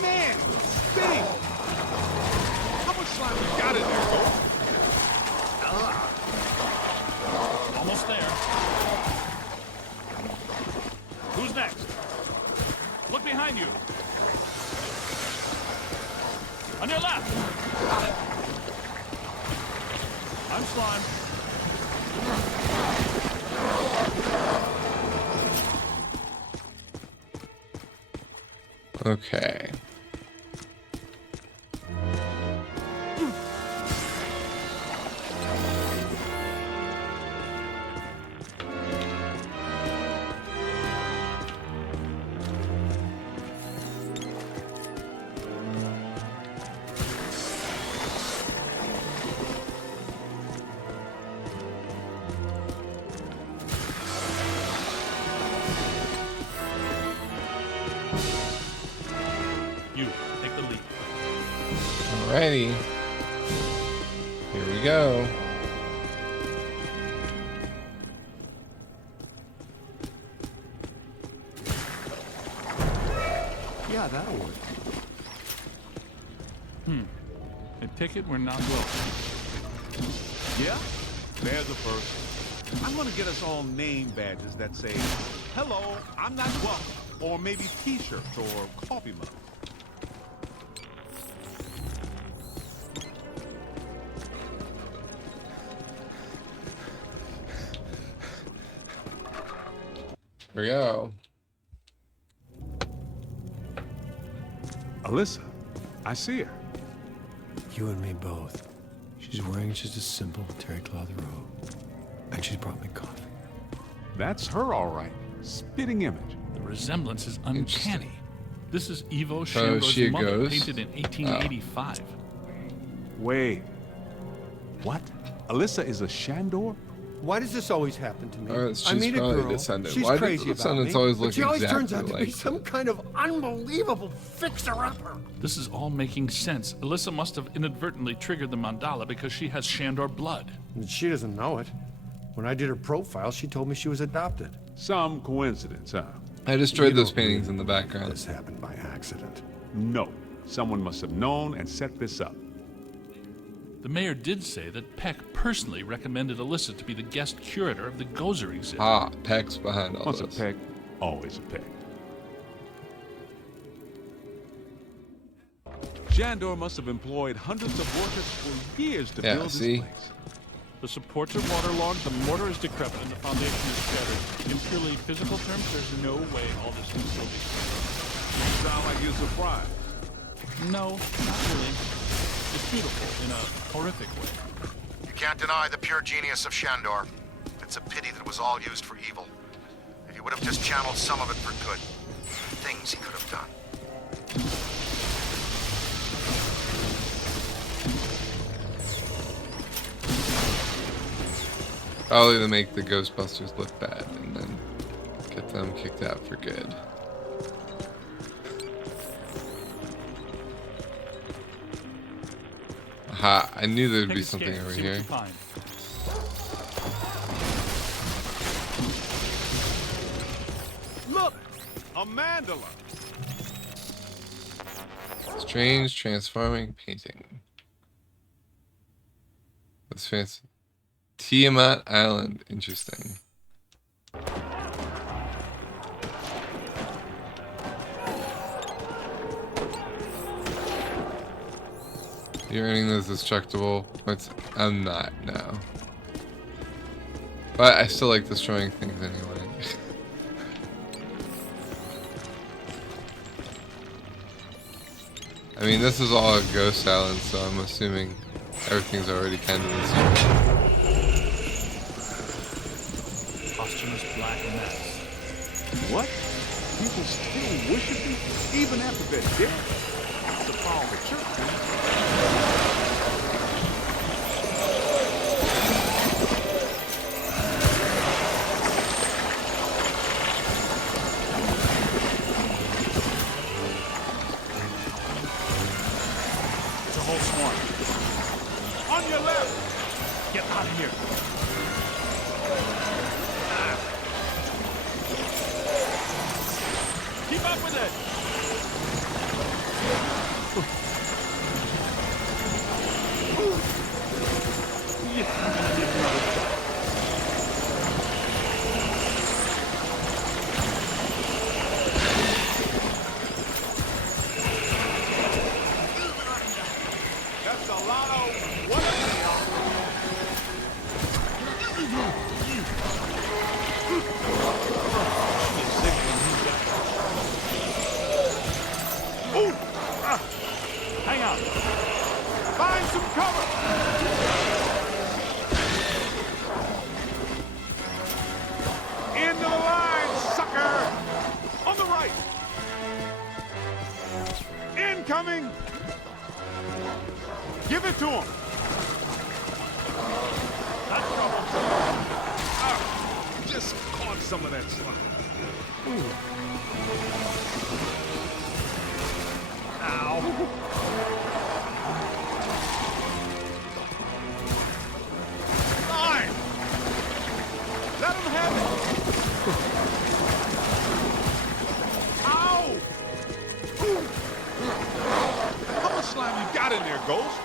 Man, it's spitting. How much slime you got in there, Ghost? Almost there. Who's next? Look behind you. On your left. I'm slime. Okay. You, take the lead. Alrighty. Here we go. Yeah, that'll work. I take it we're not welcome. Yeah? There's a first. I'm gonna get us all name badges that say, "Hello, I'm not welcome," or maybe t-shirts or coffee mugs. Here we go. Alyssa, I see her. You and me both. She's wearing just a simple terry cloth robe. And she's brought me coffee. That's her, all right. Spitting image. The resemblance is uncanny. This is Ivo So Shandor's she a mother, ghost? painted in 1885. Wait. What? Alyssa is a Shandor? Why does this always happen to me? She's I meet a probably girl. descendant. She's Why do crazy the about descendants me, always but look she always turns exactly out to be like some kind of unbelievable fixer-upper. This is all making sense. Alyssa must have inadvertently triggered the mandala because she has Shandor blood. And she doesn't know it. When I did her profile, she told me she was adopted. Some coincidence, huh? I destroyed You those don't paintings really in the background. This happened by accident. No. Someone must have known and set this up. The mayor did say that Peck personally recommended Alyssa to be the guest curator of the Gozer exhibit. Ah, Peck's behind all Once this. a peck, always a peck. Shandor must have employed hundreds of workers for years to build this place. The supports are waterlogged, the mortar is decrepit, and the foundation is shattered. In purely physical terms, there's no way all this can still be. Sound like you're surprised. No, not really. It's beautiful in a horrific way. You can't deny the pure genius of Shandor. It's a pity that it was all used for evil. If he would have just channeled some of it for good, things he could have done. Probably to make the Ghostbusters look bad and then get them kicked out for good. Aha, I knew there'd be something over here. Look! A mandala! Strange transforming painting. this fancy Tiamat Island. Interesting. You're earning this destructible. I'm not now. But I still like destroying things anyway. I mean, this is all a ghost island, so I'm assuming everything's already kind of the same. Posthumous black mess. What? People still worship me even after they're dead? That's the power of the church, man. It's a whole swarm. On your left! Get out of here. Keep up with it! That's a lot of what? Ooh! Hang on. Find some cover! Into the line, sucker! On the right! Incoming! Give it to him! Just caught some of that slime. Ow! Fine! Let him have it! Ow! How much slime you got in there, Ghost?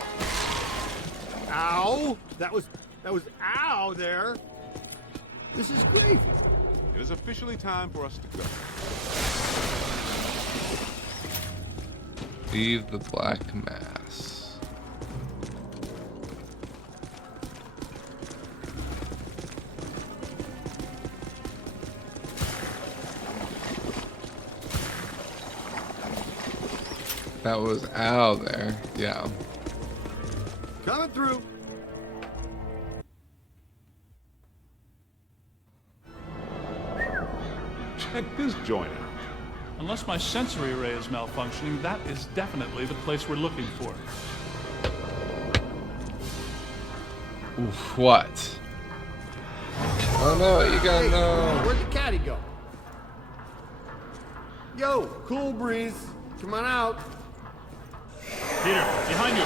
Ow! That was ow there. This is gravy. It is officially time for us to go. Leave the black mass. That was Al there. Yeah. Coming through. Check this joint out. Unless my sensory array is malfunctioning, that is definitely the place we're looking for. Oof, what? Oh no, you gotta know. Where'd the caddy go? Yo, cool breeze. Come on out. Peter, behind you.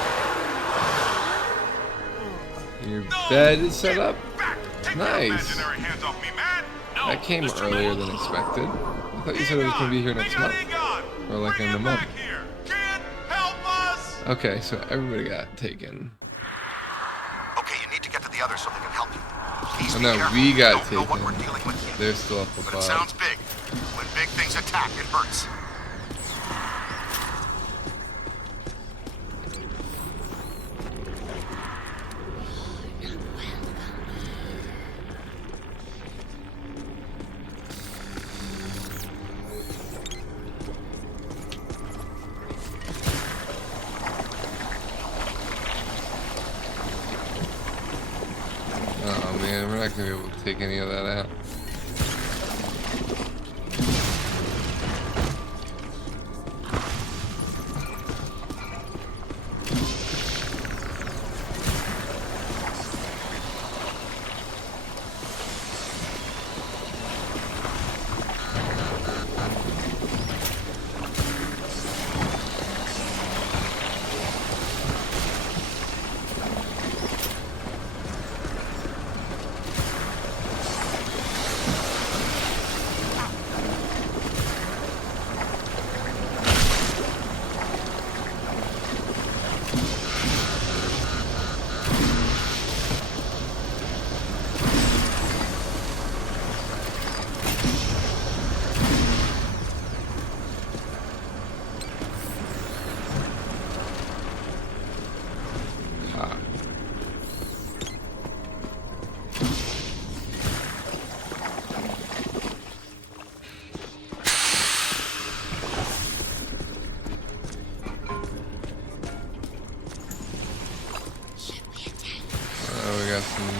Your bed is set up? Nice. Imaginary hands off me, man! That came earlier than expected. I thought you said it was going to be here next month. Or like in a month. Okay, so everybody got taken. Okay, you need to get to the others so they can help you. Please Oh be no, careful. we got Don't know what taken. we're dealing with yet. They're still up But it above. sounds big. When big things attack, it hurts. Oh man, we're not going to be able to take any of that out.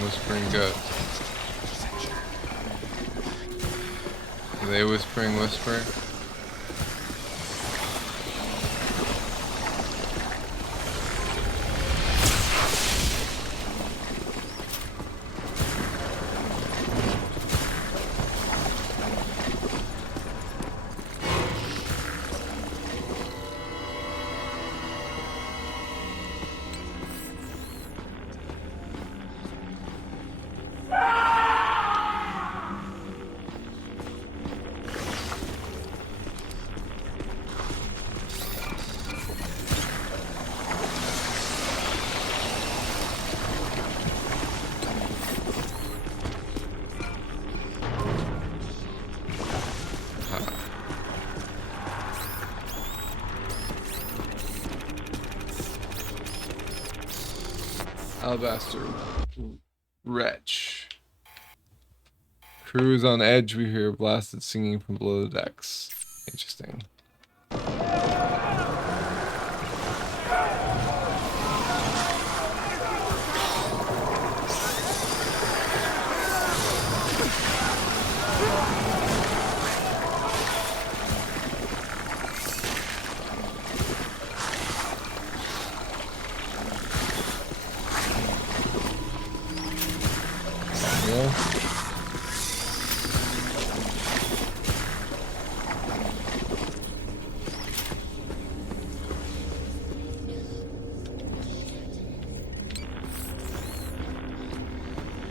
whispering ghosts. Are they whispering whisper? Alabaster wretch. Crew is on edge. We hear blasted singing from below the decks. Interesting.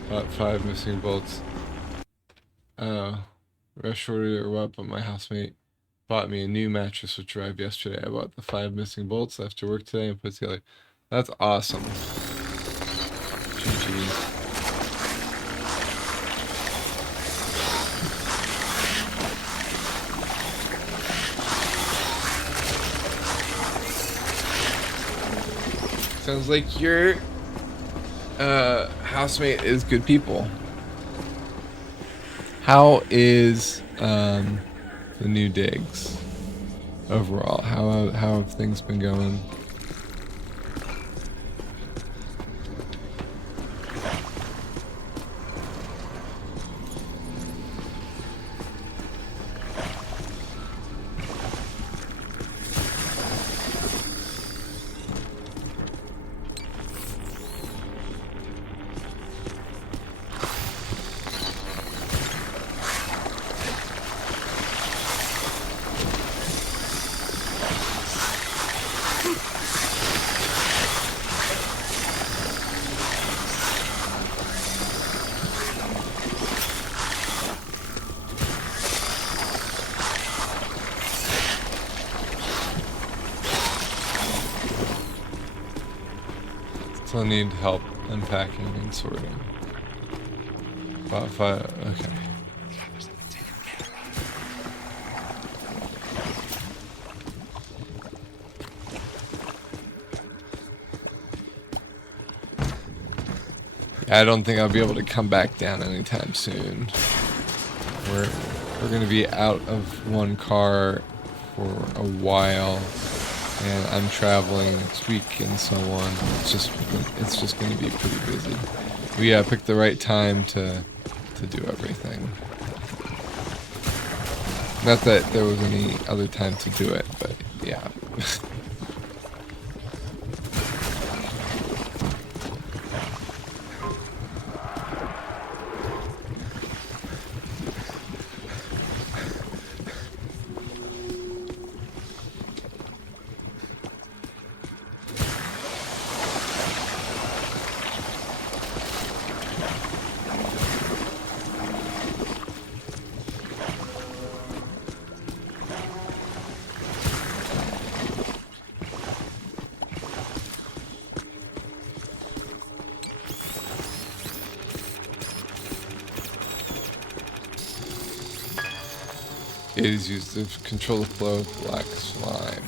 About 5 missing bolts. Rush order or what, but my housemate bought me a new mattress which arrived yesterday. I bought the 5 missing bolts after work today and put it together. That's awesome. GG. Sounds like your housemate is good people. How is the new digs overall? How have things been going? Still need help unpacking and sorting. Okay. I don't think I'll be able to come back down anytime soon. We're gonna be out of one car for a while, and I'm traveling next week and so on. It's just gonna be pretty busy. We picked the right time to do everything. Not that there was any other time to do it, but yeah. It is used to control the flow of black slime.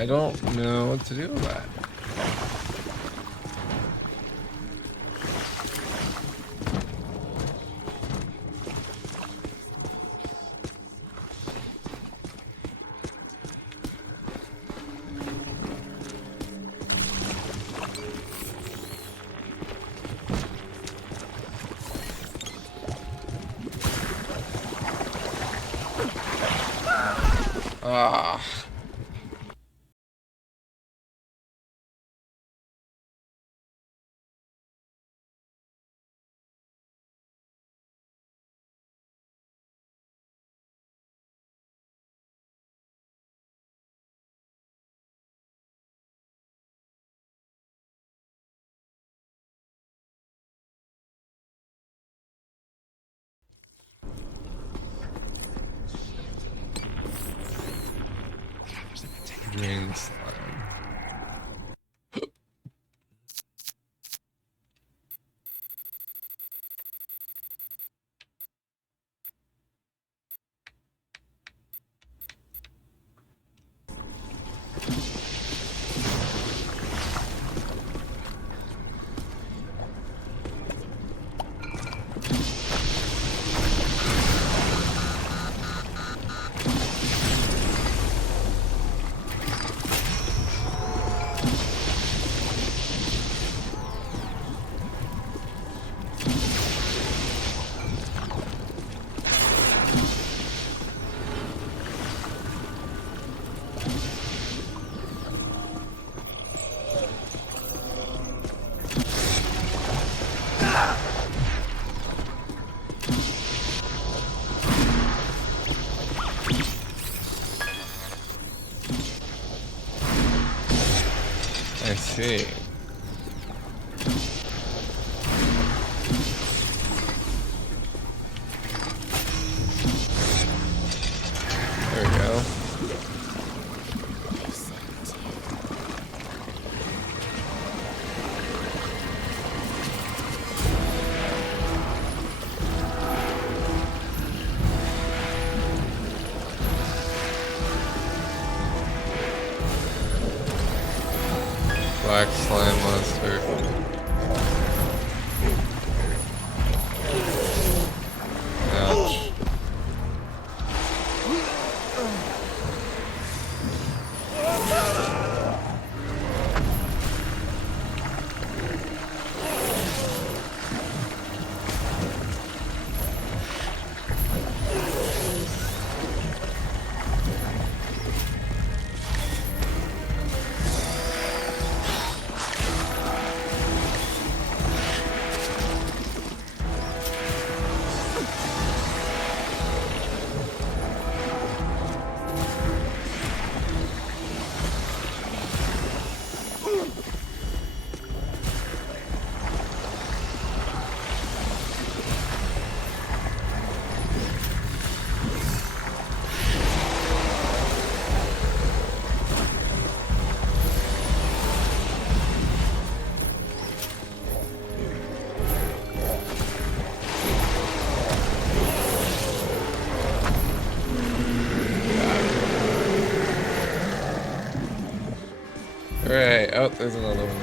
I don't know what to do with that. Ah. Green slime. I see. There we go. Black slime monster. Ouch. Alright, oh, there's another one.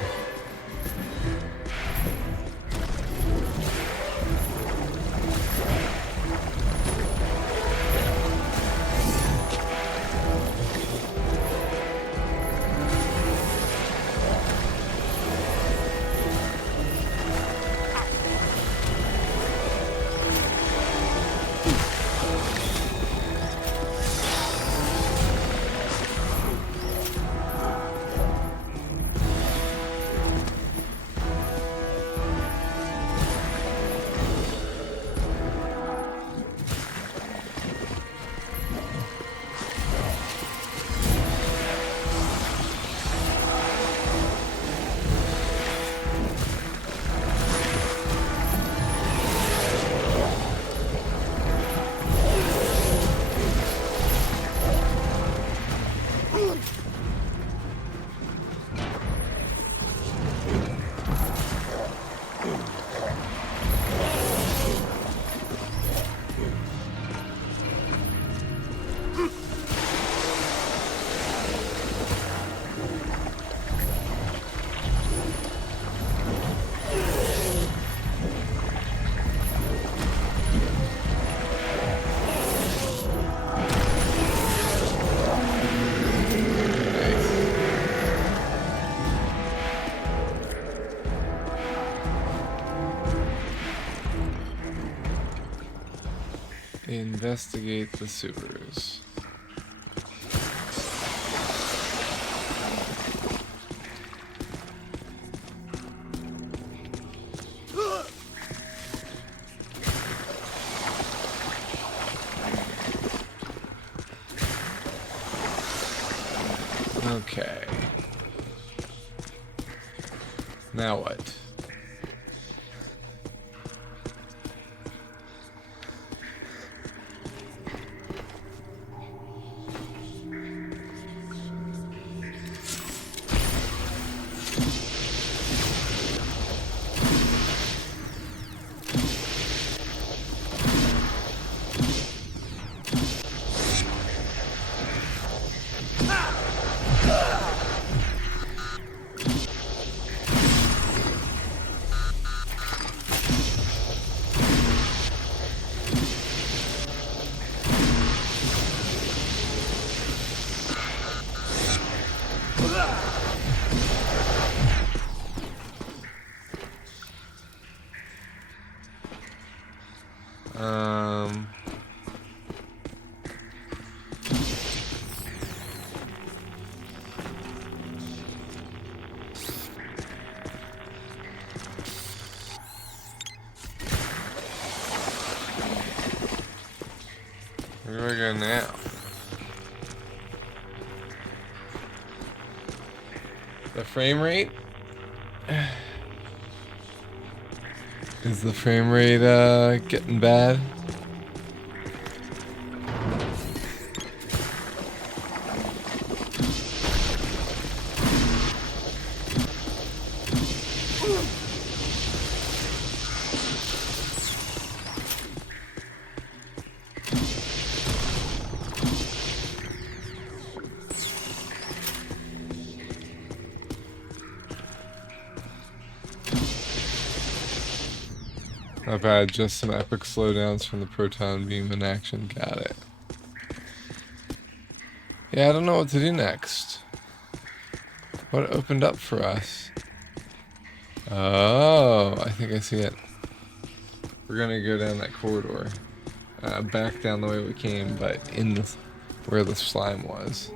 Investigate the sewers. Okay. Now what? Where do I go now? The frame rate? Is the frame rate getting bad? Not bad, just some epic slowdowns from the proton beam in action. Got it. Yeah, I don't know what to do next. What opened up for us? Oh, I think I see it. We're gonna go down that corridor. Back down the way we came, but in the, where the slime was.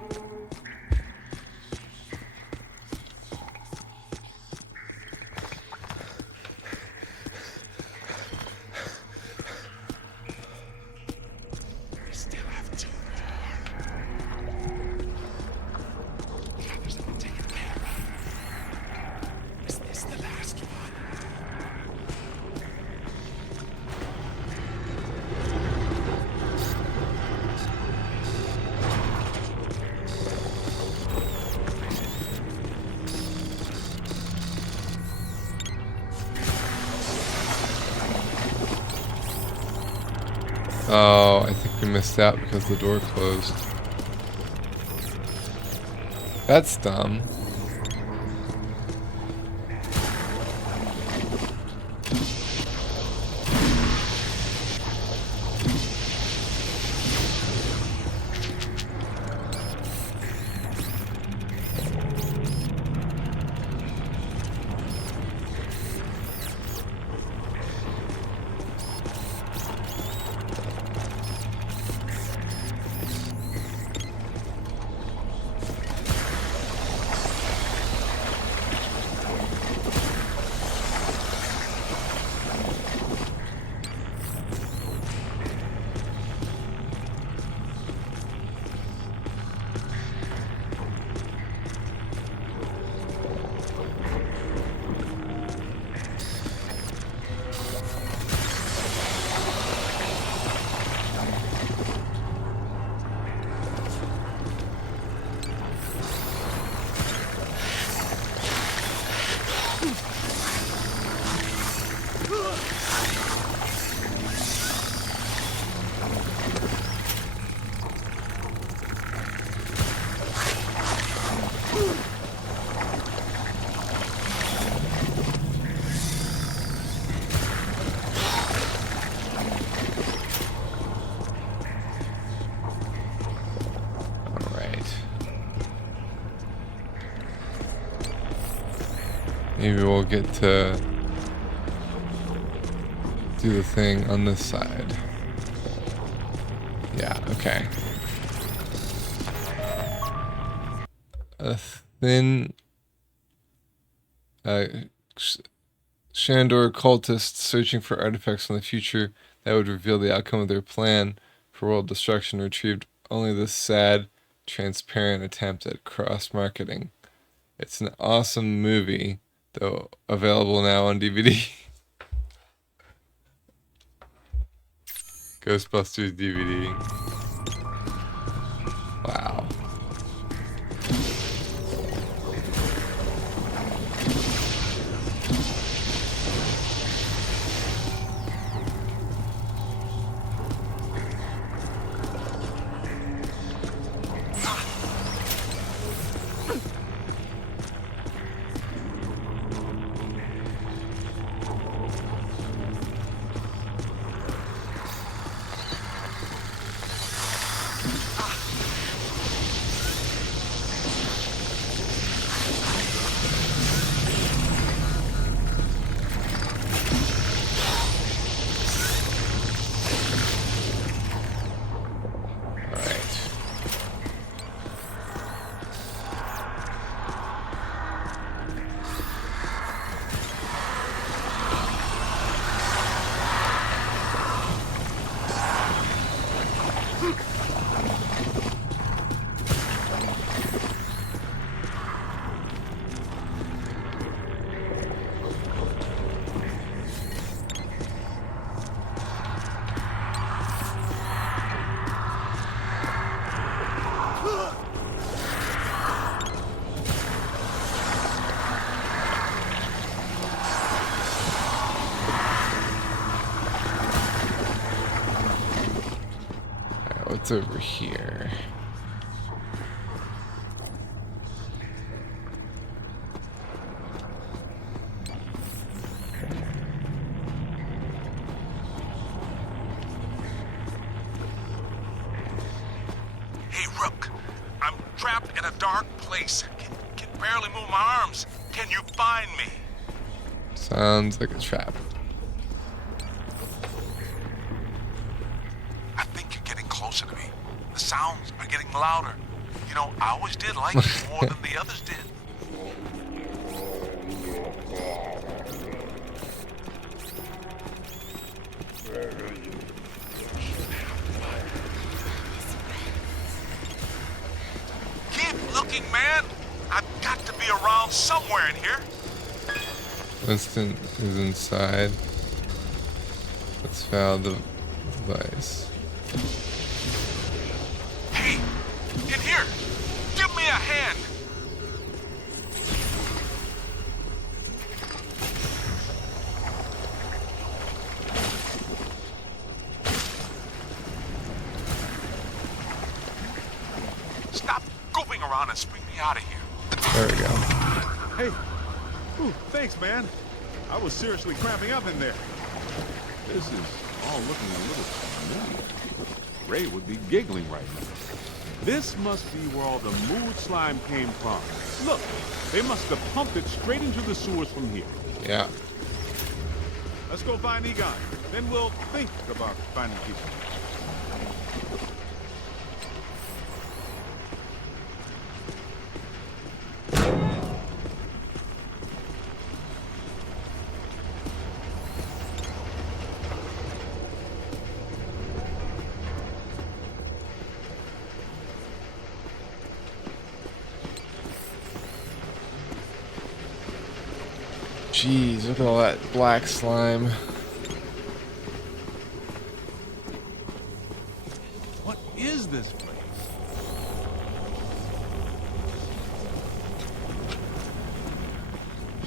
Oh, I think we missed out because the door closed. That's dumb. Maybe we'll get to do the thing on this side. Yeah, okay. A thin Shandor cultists searching for artifacts from the future that would reveal the outcome of their plan for world destruction retrieved only this sad, transparent attempt at cross-marketing. It's an awesome movie, though available now on DVD. Ghostbusters DVD. Wow. What's over here? Hey, Rook. I'm trapped in a dark place. Can barely move my arms. Can you find me? Sounds like a trap. I think you're getting closer to me. The sounds are getting louder. You know, I always did like you more than the others did. Keep looking, man. I've got to be around somewhere in here. Winston is inside. Let's found the device. Hey, in here. Give me a hand. Stop goofing around and swing me out of here. There we go. Hey. Ooh, thanks, man. I was seriously cramping up in there. This is all looking a little familiar. Ray would be giggling right now. This must be where all the mood slime came from. Look, they must have pumped it straight into the sewers from here. Yeah. Let's go find Egon. Then we'll think about finding people. Jeez, look at all that black slime. What is this place?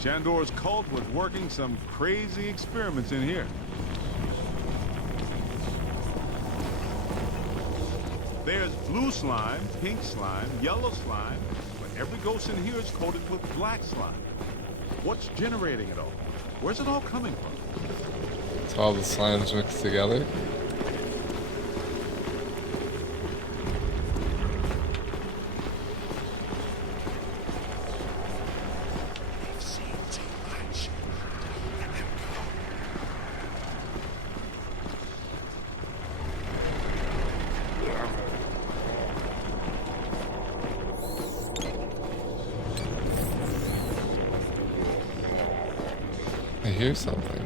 Shandor's cult was working some crazy experiments in here. There's blue slime, pink slime, yellow slime, but every ghost in here is coated with black slime. What's generating it all? Where's it all coming from? It's all the slimes mixed together. hear something.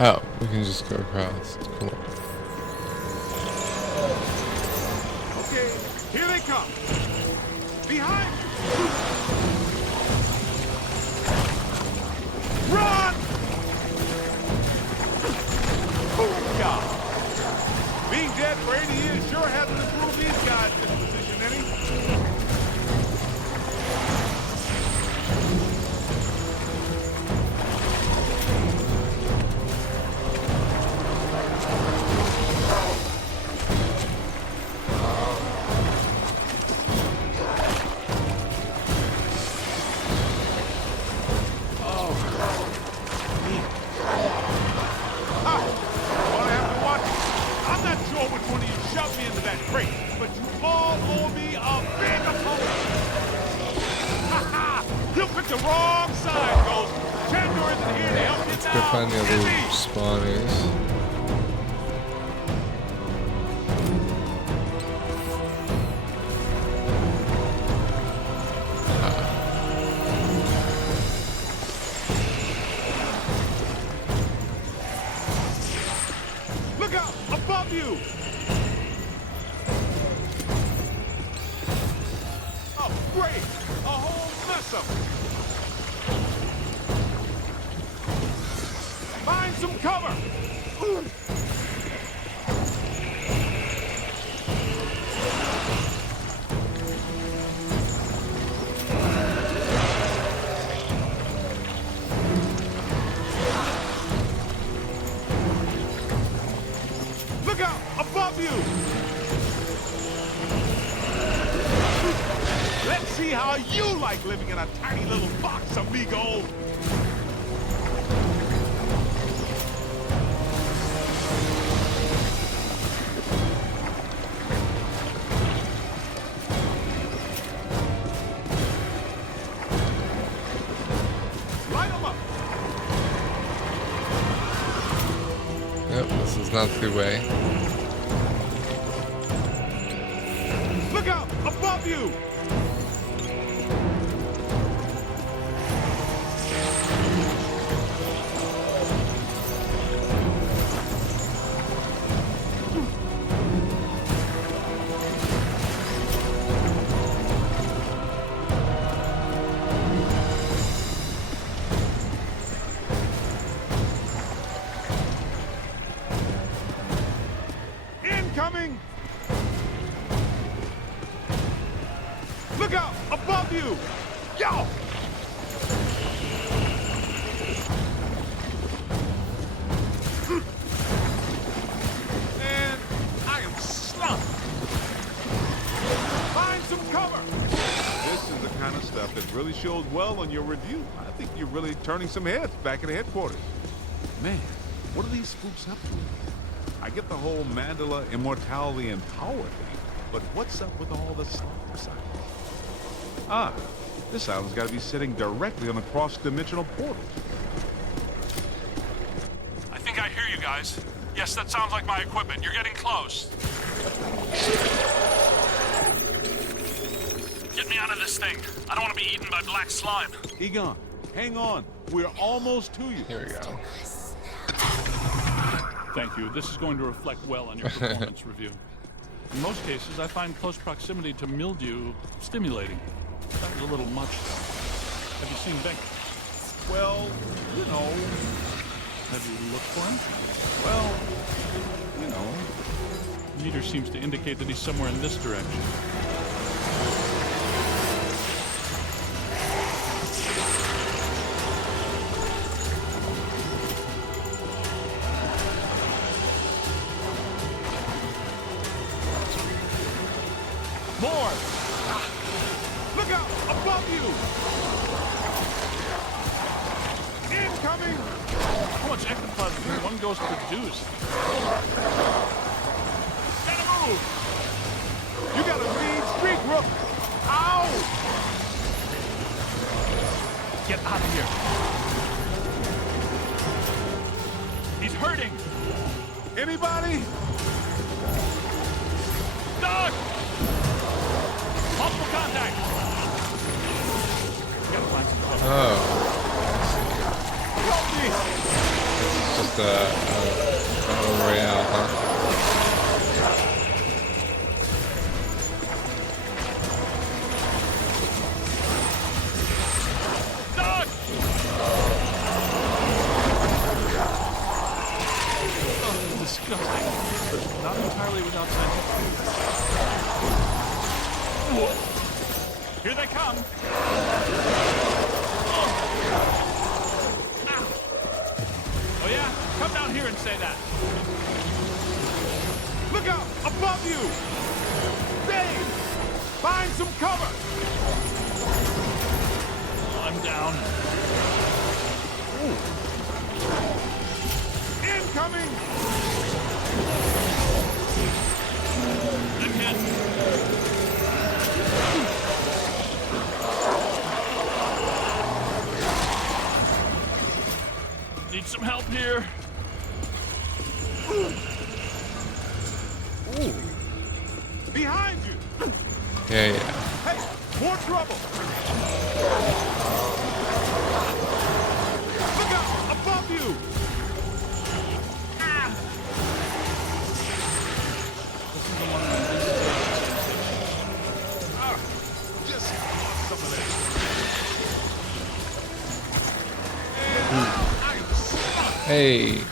Oh, we can just go across. Cool. Okay, here they come. Behind you. Run! Booyah! Being dead for 80 years sure hasn't improved these guys' disposition any. Find the other spawners. Look out! Above you! Oh, great! A whole mess of them! Find some cover! Look out! Above you! Let's see how you like living in a tiny little box, amigo! Not the way. Look out! Above you! Coming! Look out! Above you! Yo! And I am slumped. Find some cover! This is the kind of stuff that really shows well on your review. I think you're really turning some heads back in the headquarters. Man, what are these spooks up to? I get the whole Mandala immortality and power thing, but what's up with all the slaughter signs? Ah, this island's got to be sitting directly on a cross-dimensional portal. I think I hear you guys. Yes, that sounds like my equipment. You're getting close. Get me out of this thing. I don't want to be eaten by black slime. Egon, hang on. We're almost to you. Here we go. Thank you. This is going to reflect well on your performance review. In most cases, I find close proximity to mildew stimulating. That was a little much, though. Have you seen Beck? Well, you know. Have you looked for him? Well, you know. The meter seems to indicate that he's somewhere in this direction. one Ghost produced. Gotta move! You got a mean streak, Rook! Ow! Get out of here. He's hurting! Anybody? Doug! Multiple contact! Gotta find some cover. Oh. Help me! It's just a royale, huh? Doug! Oh, disgusting. Not entirely without scientific. Here they come! Oh yeah? Come down here and say that. Look out! Above you! Dave! Find some cover! I'm down. Incoming! I'm hit. Need some help here. Ooh. Behind you! Yeah. Hey! More trouble! Look out! Above you! Ah. This is the one Just some of that. Hey.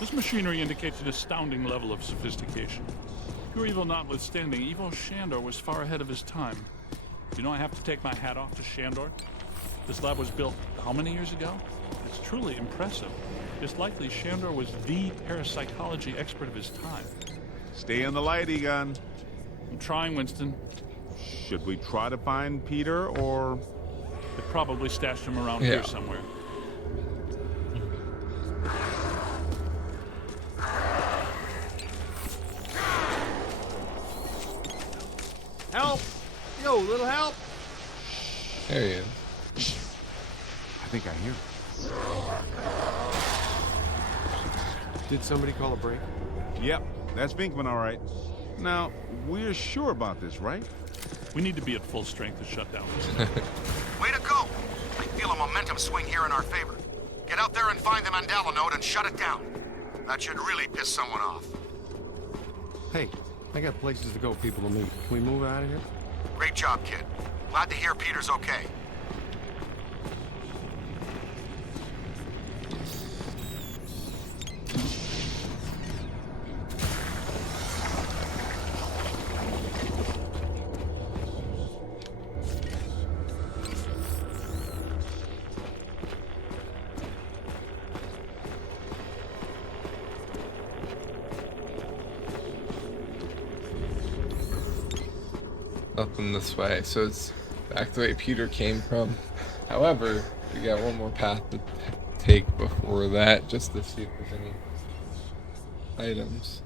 This machinery indicates an astounding level of sophistication. Pure evil notwithstanding, evil Shandor was far ahead of his time. You know, I have to take my hat off to Shandor. This lab was built how many years ago? It's truly impressive. It's likely Shandor was the parapsychology expert of his time. Stay in the light, Egon. I'm trying, Winston. Should we try to find Peter, or... They probably stashed him around Yeah. here somewhere. Help! Yo, little help! There he is. I think I hear him. Did somebody call a break? Yep, that's Vinkman, all right. Now, we're sure about this, right? We need to be at full strength to shut down this. Way to go! I feel a momentum swing here in our favor. Get out there and find the Mandela node and shut it down. That should really piss someone off. Hey, I got places to go, people to meet. Can we move out of here? Great job, kid. Glad to hear Peter's okay. Nothing this way, so it's back the way Peter came from. However, we got one more path to take before that, just to see if there's any items.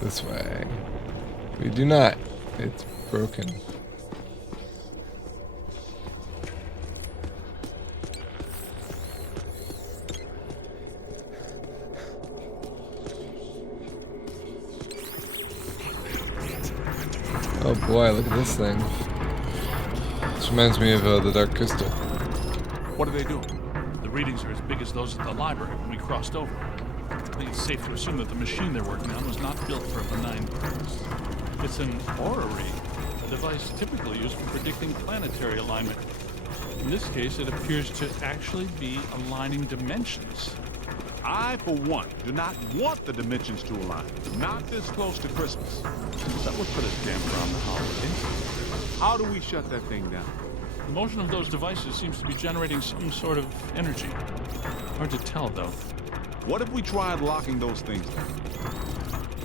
This way. We do not. It's broken. Oh boy, look at this thing. This reminds me of the Dark Crystal. What are they doing? The readings are as big as those at the library when we crossed over. I think it's safe to assume that the machine they're working on was not built for a benign purpose. It's an orrery, a device typically used for predicting planetary alignment. In this case, it appears to actually be aligning dimensions. I, for one, do not want the dimensions to align. Not this close to Christmas. That would put a damper on the holiday. How do we shut that thing down? The motion of those devices seems to be generating some sort of energy. Hard to tell, though. What if we tried locking those things down?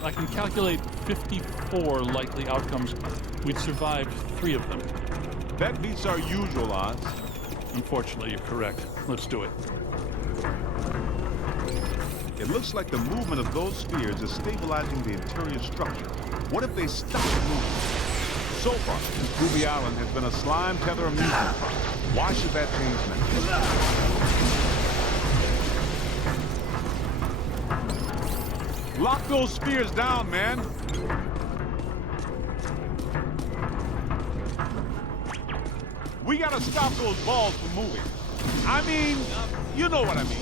I can calculate 54 likely outcomes. We'd survived 3 of them. That beats our usual odds. Unfortunately, you're correct. Let's do it. It looks like the movement of those spheres is stabilizing the interior structure. What if they stop moving? So far, Scooby Island has been a slime tether amusement park. Why should that change now? Lock those spheres down, man. We gotta stop those balls from moving. I mean, you know what I mean.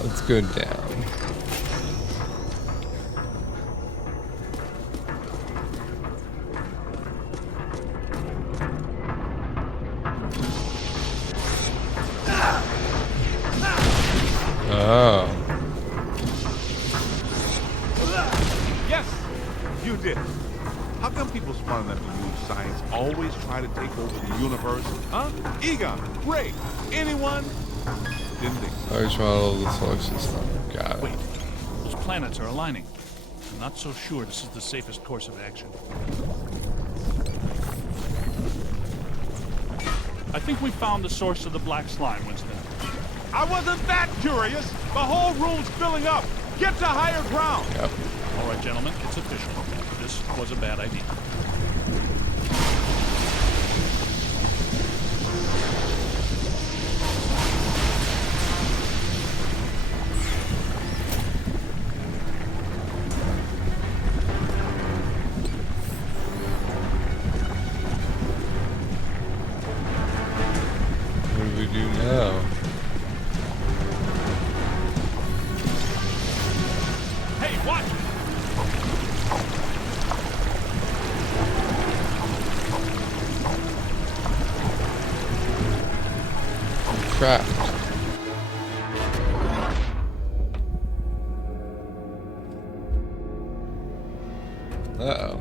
Let's go down. Oh. Yes, you did. How come people smart enough to use science always try to take over the universe? Huh? Egon, Ray, anyone? Didn't think so. Large model of the solar system. Got it. Wait, those planets are aligning. I'm not so sure this is the safest course of action. I think we found the source of the black slime, Winston. I wasn't that curious. The whole room's filling up. Get to higher ground. Yep. All right, gentlemen, it's official. This was a bad idea. What do we do now? Hey, watch! Trapped. Uh-oh.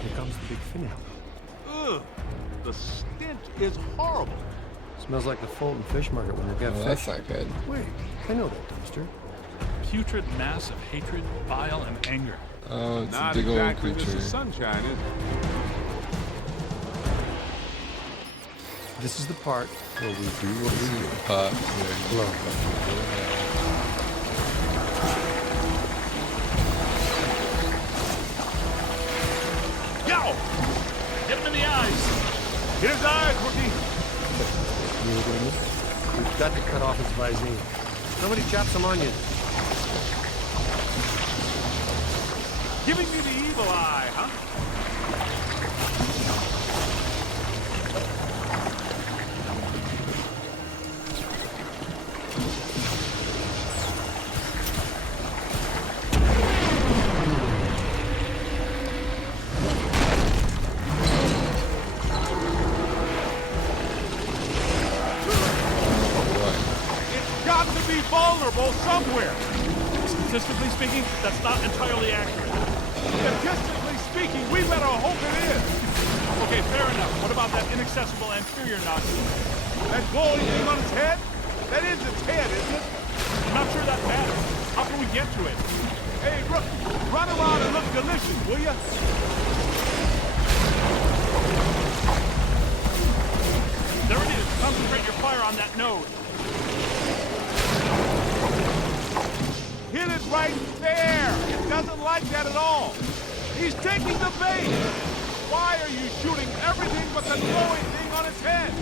Here comes the big finale. Ugh, the stench is horrible. Smells like the Fulton Fish Market when they get Well, fish. that's not good. Wait, I know that dumpster. Putrid mass of hatred, bile, and anger. Oh, it's Not a big old exactly this creature. is sunshine, is it? This is the part where we do what we do. Pot. Blow. Yo! Get him in the eyes! Hit his eyes, rookie! You know what I mean? We've got to cut off his visine. Somebody chop some onion. Giving me the evil eye, huh? It's got to be vulnerable somewhere. Statistically speaking, that's not entirely accurate. Statistically speaking, we better hope it is. Okay, fair enough. What about that inaccessible anterior nodule? That glowing thing on his head? That is its head, isn't it? I'm not sure that matters. How can we get to it? Hey, run around and look delicious, will ya? There it is. Concentrate your fire on that node. Hit it right there! It doesn't like that at all! He's taking the bait! Why are you shooting everything but the glowing thing on its head?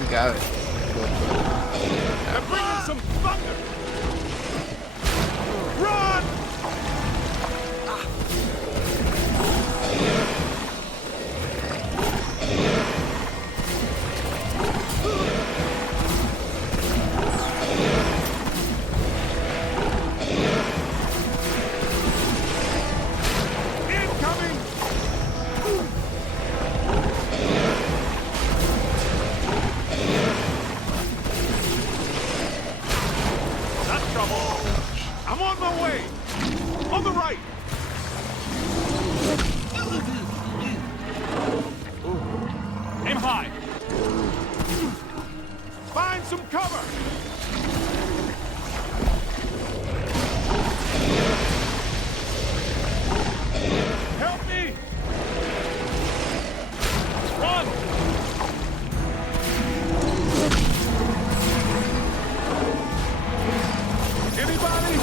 We got it. They're bringing some thunder. Run! I'm on my way! On the right! Aim high! Find some cover! Help me! Run! Anybody?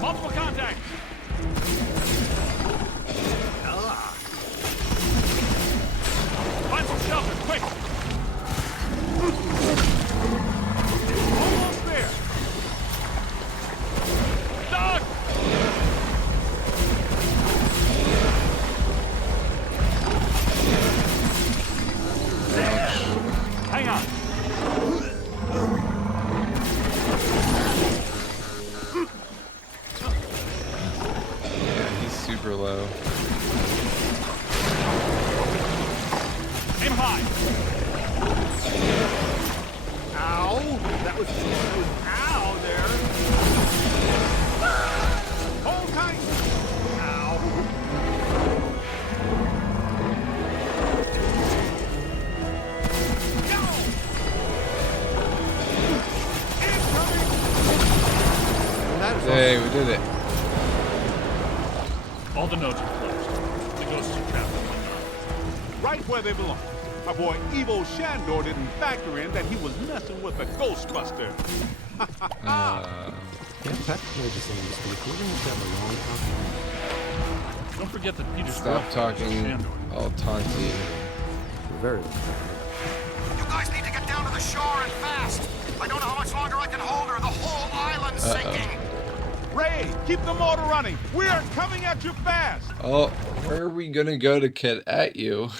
Multiple contacts! Find some shelter, quick! Almost there! Doug! Hang on. Yeah, he's super low. Aim high! Ow! That was ow there! Hold tight! Ow! Hey, we did it. All the nodes are closed. The ghosts are trapped. Right where they belong. Our boy Evo Shandor didn't factor in that he was messing with a Ghostbuster. Yeah, Peck made the same mistake. We're going to have a long talk. Don't forget that Peter Stop talking all taunty. Very. You guys need to get down to the shore and fast. I don't know how much longer I can hold her. The whole island's sinking. Ray, keep the motor running. We are coming at you fast. Oh, where are we gonna go to get at you?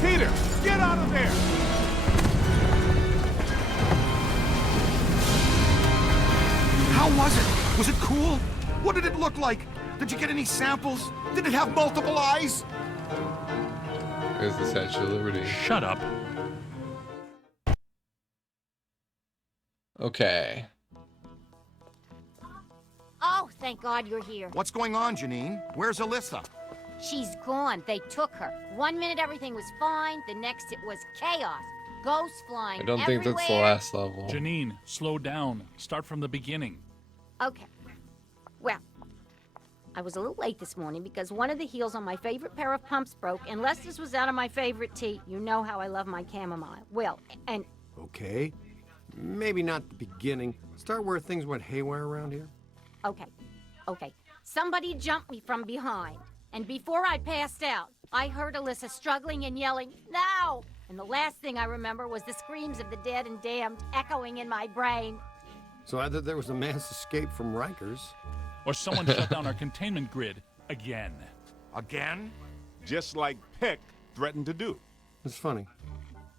Peter, get out of there. How was it? Was it cool? What did it look like? Did you get any samples? Did it have multiple eyes? Where's the Statue of Liberty? Shut up. Okay. Oh, thank God you're here. What's going on, Janine? Where's Alyssa? She's gone. They took her. 1 minute everything was fine, the next it was chaos. Ghosts flying I don't think that's the everywhere. last level. Janine, slow down. Start from the beginning. Okay. Well, I was a little late this morning because one of the heels on my favorite pair of pumps broke, and Lester's was out of my favorite tea. You know how I love my chamomile. Well, and... Okay. Maybe not the beginning. Start where things went haywire around here. Okay. Somebody jumped me from behind. And before I passed out, I heard Alyssa struggling and yelling, "No!" And the last thing I remember was the screams of the dead and damned echoing in my brain. So either there was a mass escape from Rikers, or someone shut down our containment grid again. Again? Just like Peck threatened to do. It's funny.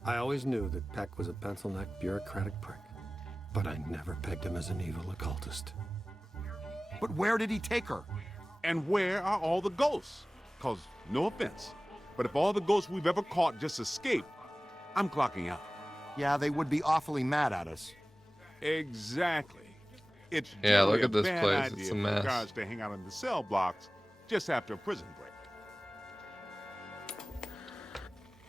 I always knew that Peck was a pencil-necked bureaucratic prick, but I never pegged him as an evil occultist. But where did he take her? And where are all the ghosts? Cause, no offense, but if all the ghosts we've ever caught just escaped, I'm clocking out. Yeah, they would be awfully mad at us. Exactly. It's Yeah, generally look at a this bad place. idea It's a for mess. guards to hang out in the cell blocks just after a prison break.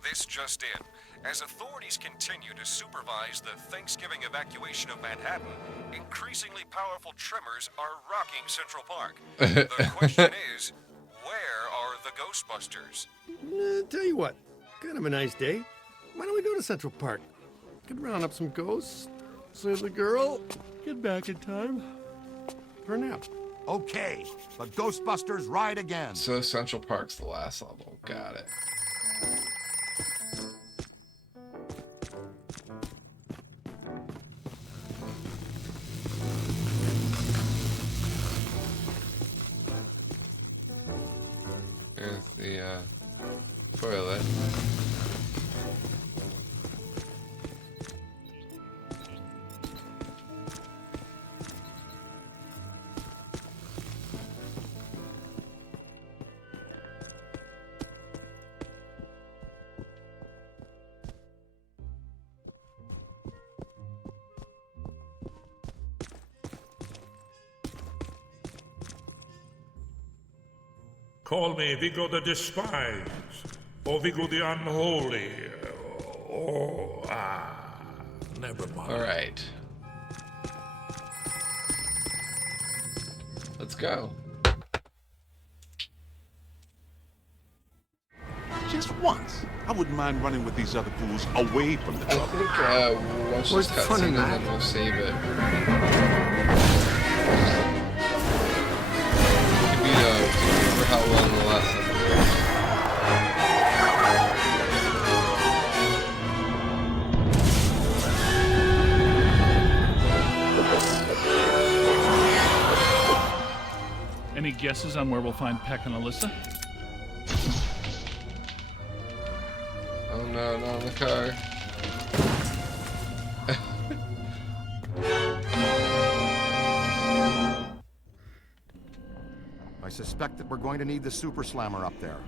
This just in. As authorities continue to supervise the Thanksgiving evacuation of Manhattan, increasingly powerful tremors are rocking Central Park. The question is, where are the Ghostbusters? Tell you what, kind of a nice day. Why don't we go to Central Park? Could round up some ghosts, save the girl, get back in time for a nap. Okay, the Ghostbusters ride again. So Central Park's the last level. Got it. Here's the toilet. Call me Vigo the Despised, or Vigo the Unholy, or... never mind. Alright. Let's go. Just once. I wouldn't mind running with these other fools away from the trouble. I think we'll watch this cutscene and then we'll save it. For how long the last episode. Any guesses on where we'll find Peck and Alyssa? Oh no, not in the car. I suspect that we're going to need the Super Slammer up there.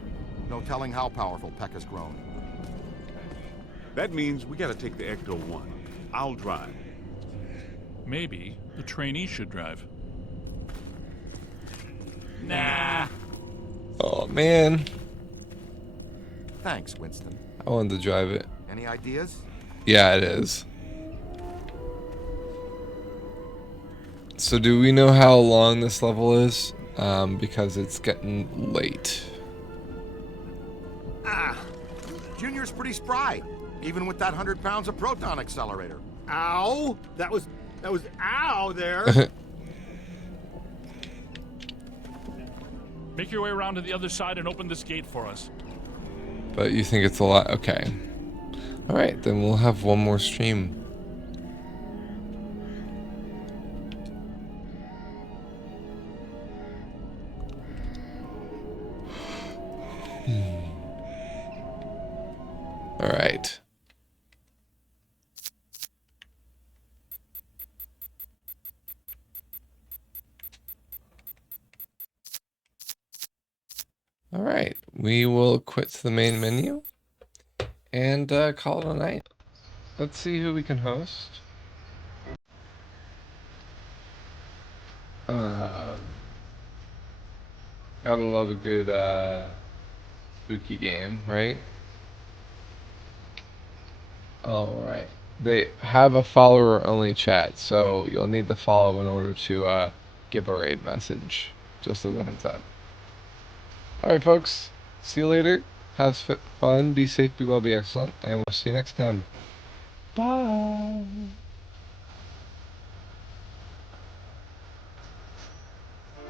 No telling how powerful Peck has grown. That means we gotta take the Ecto-1. I'll drive. Maybe the trainee should drive. Nah. Oh man. Thanks, Winston. I wanted to drive it. Any ideas? Yeah, it is. So do we know how long this level is? Because it's getting late. Junior's pretty spry, even with that 100 pounds of proton accelerator. Ow! That was ow there. Make your way around to the other side and open this gate for us. But you think it's a lot? Okay. Alright, then we'll have one more stream. Alright. Alright, we will quit the main menu and call it a night. Let's see who we can host. Gotta love a good spooky game, right? Alright. They have a follower-only chat, so you'll need to follow in order to give a raid message. Just as a heads up. Alright folks, see you later. Have fun, be safe, be well, be excellent, and we'll see you next time. Bye!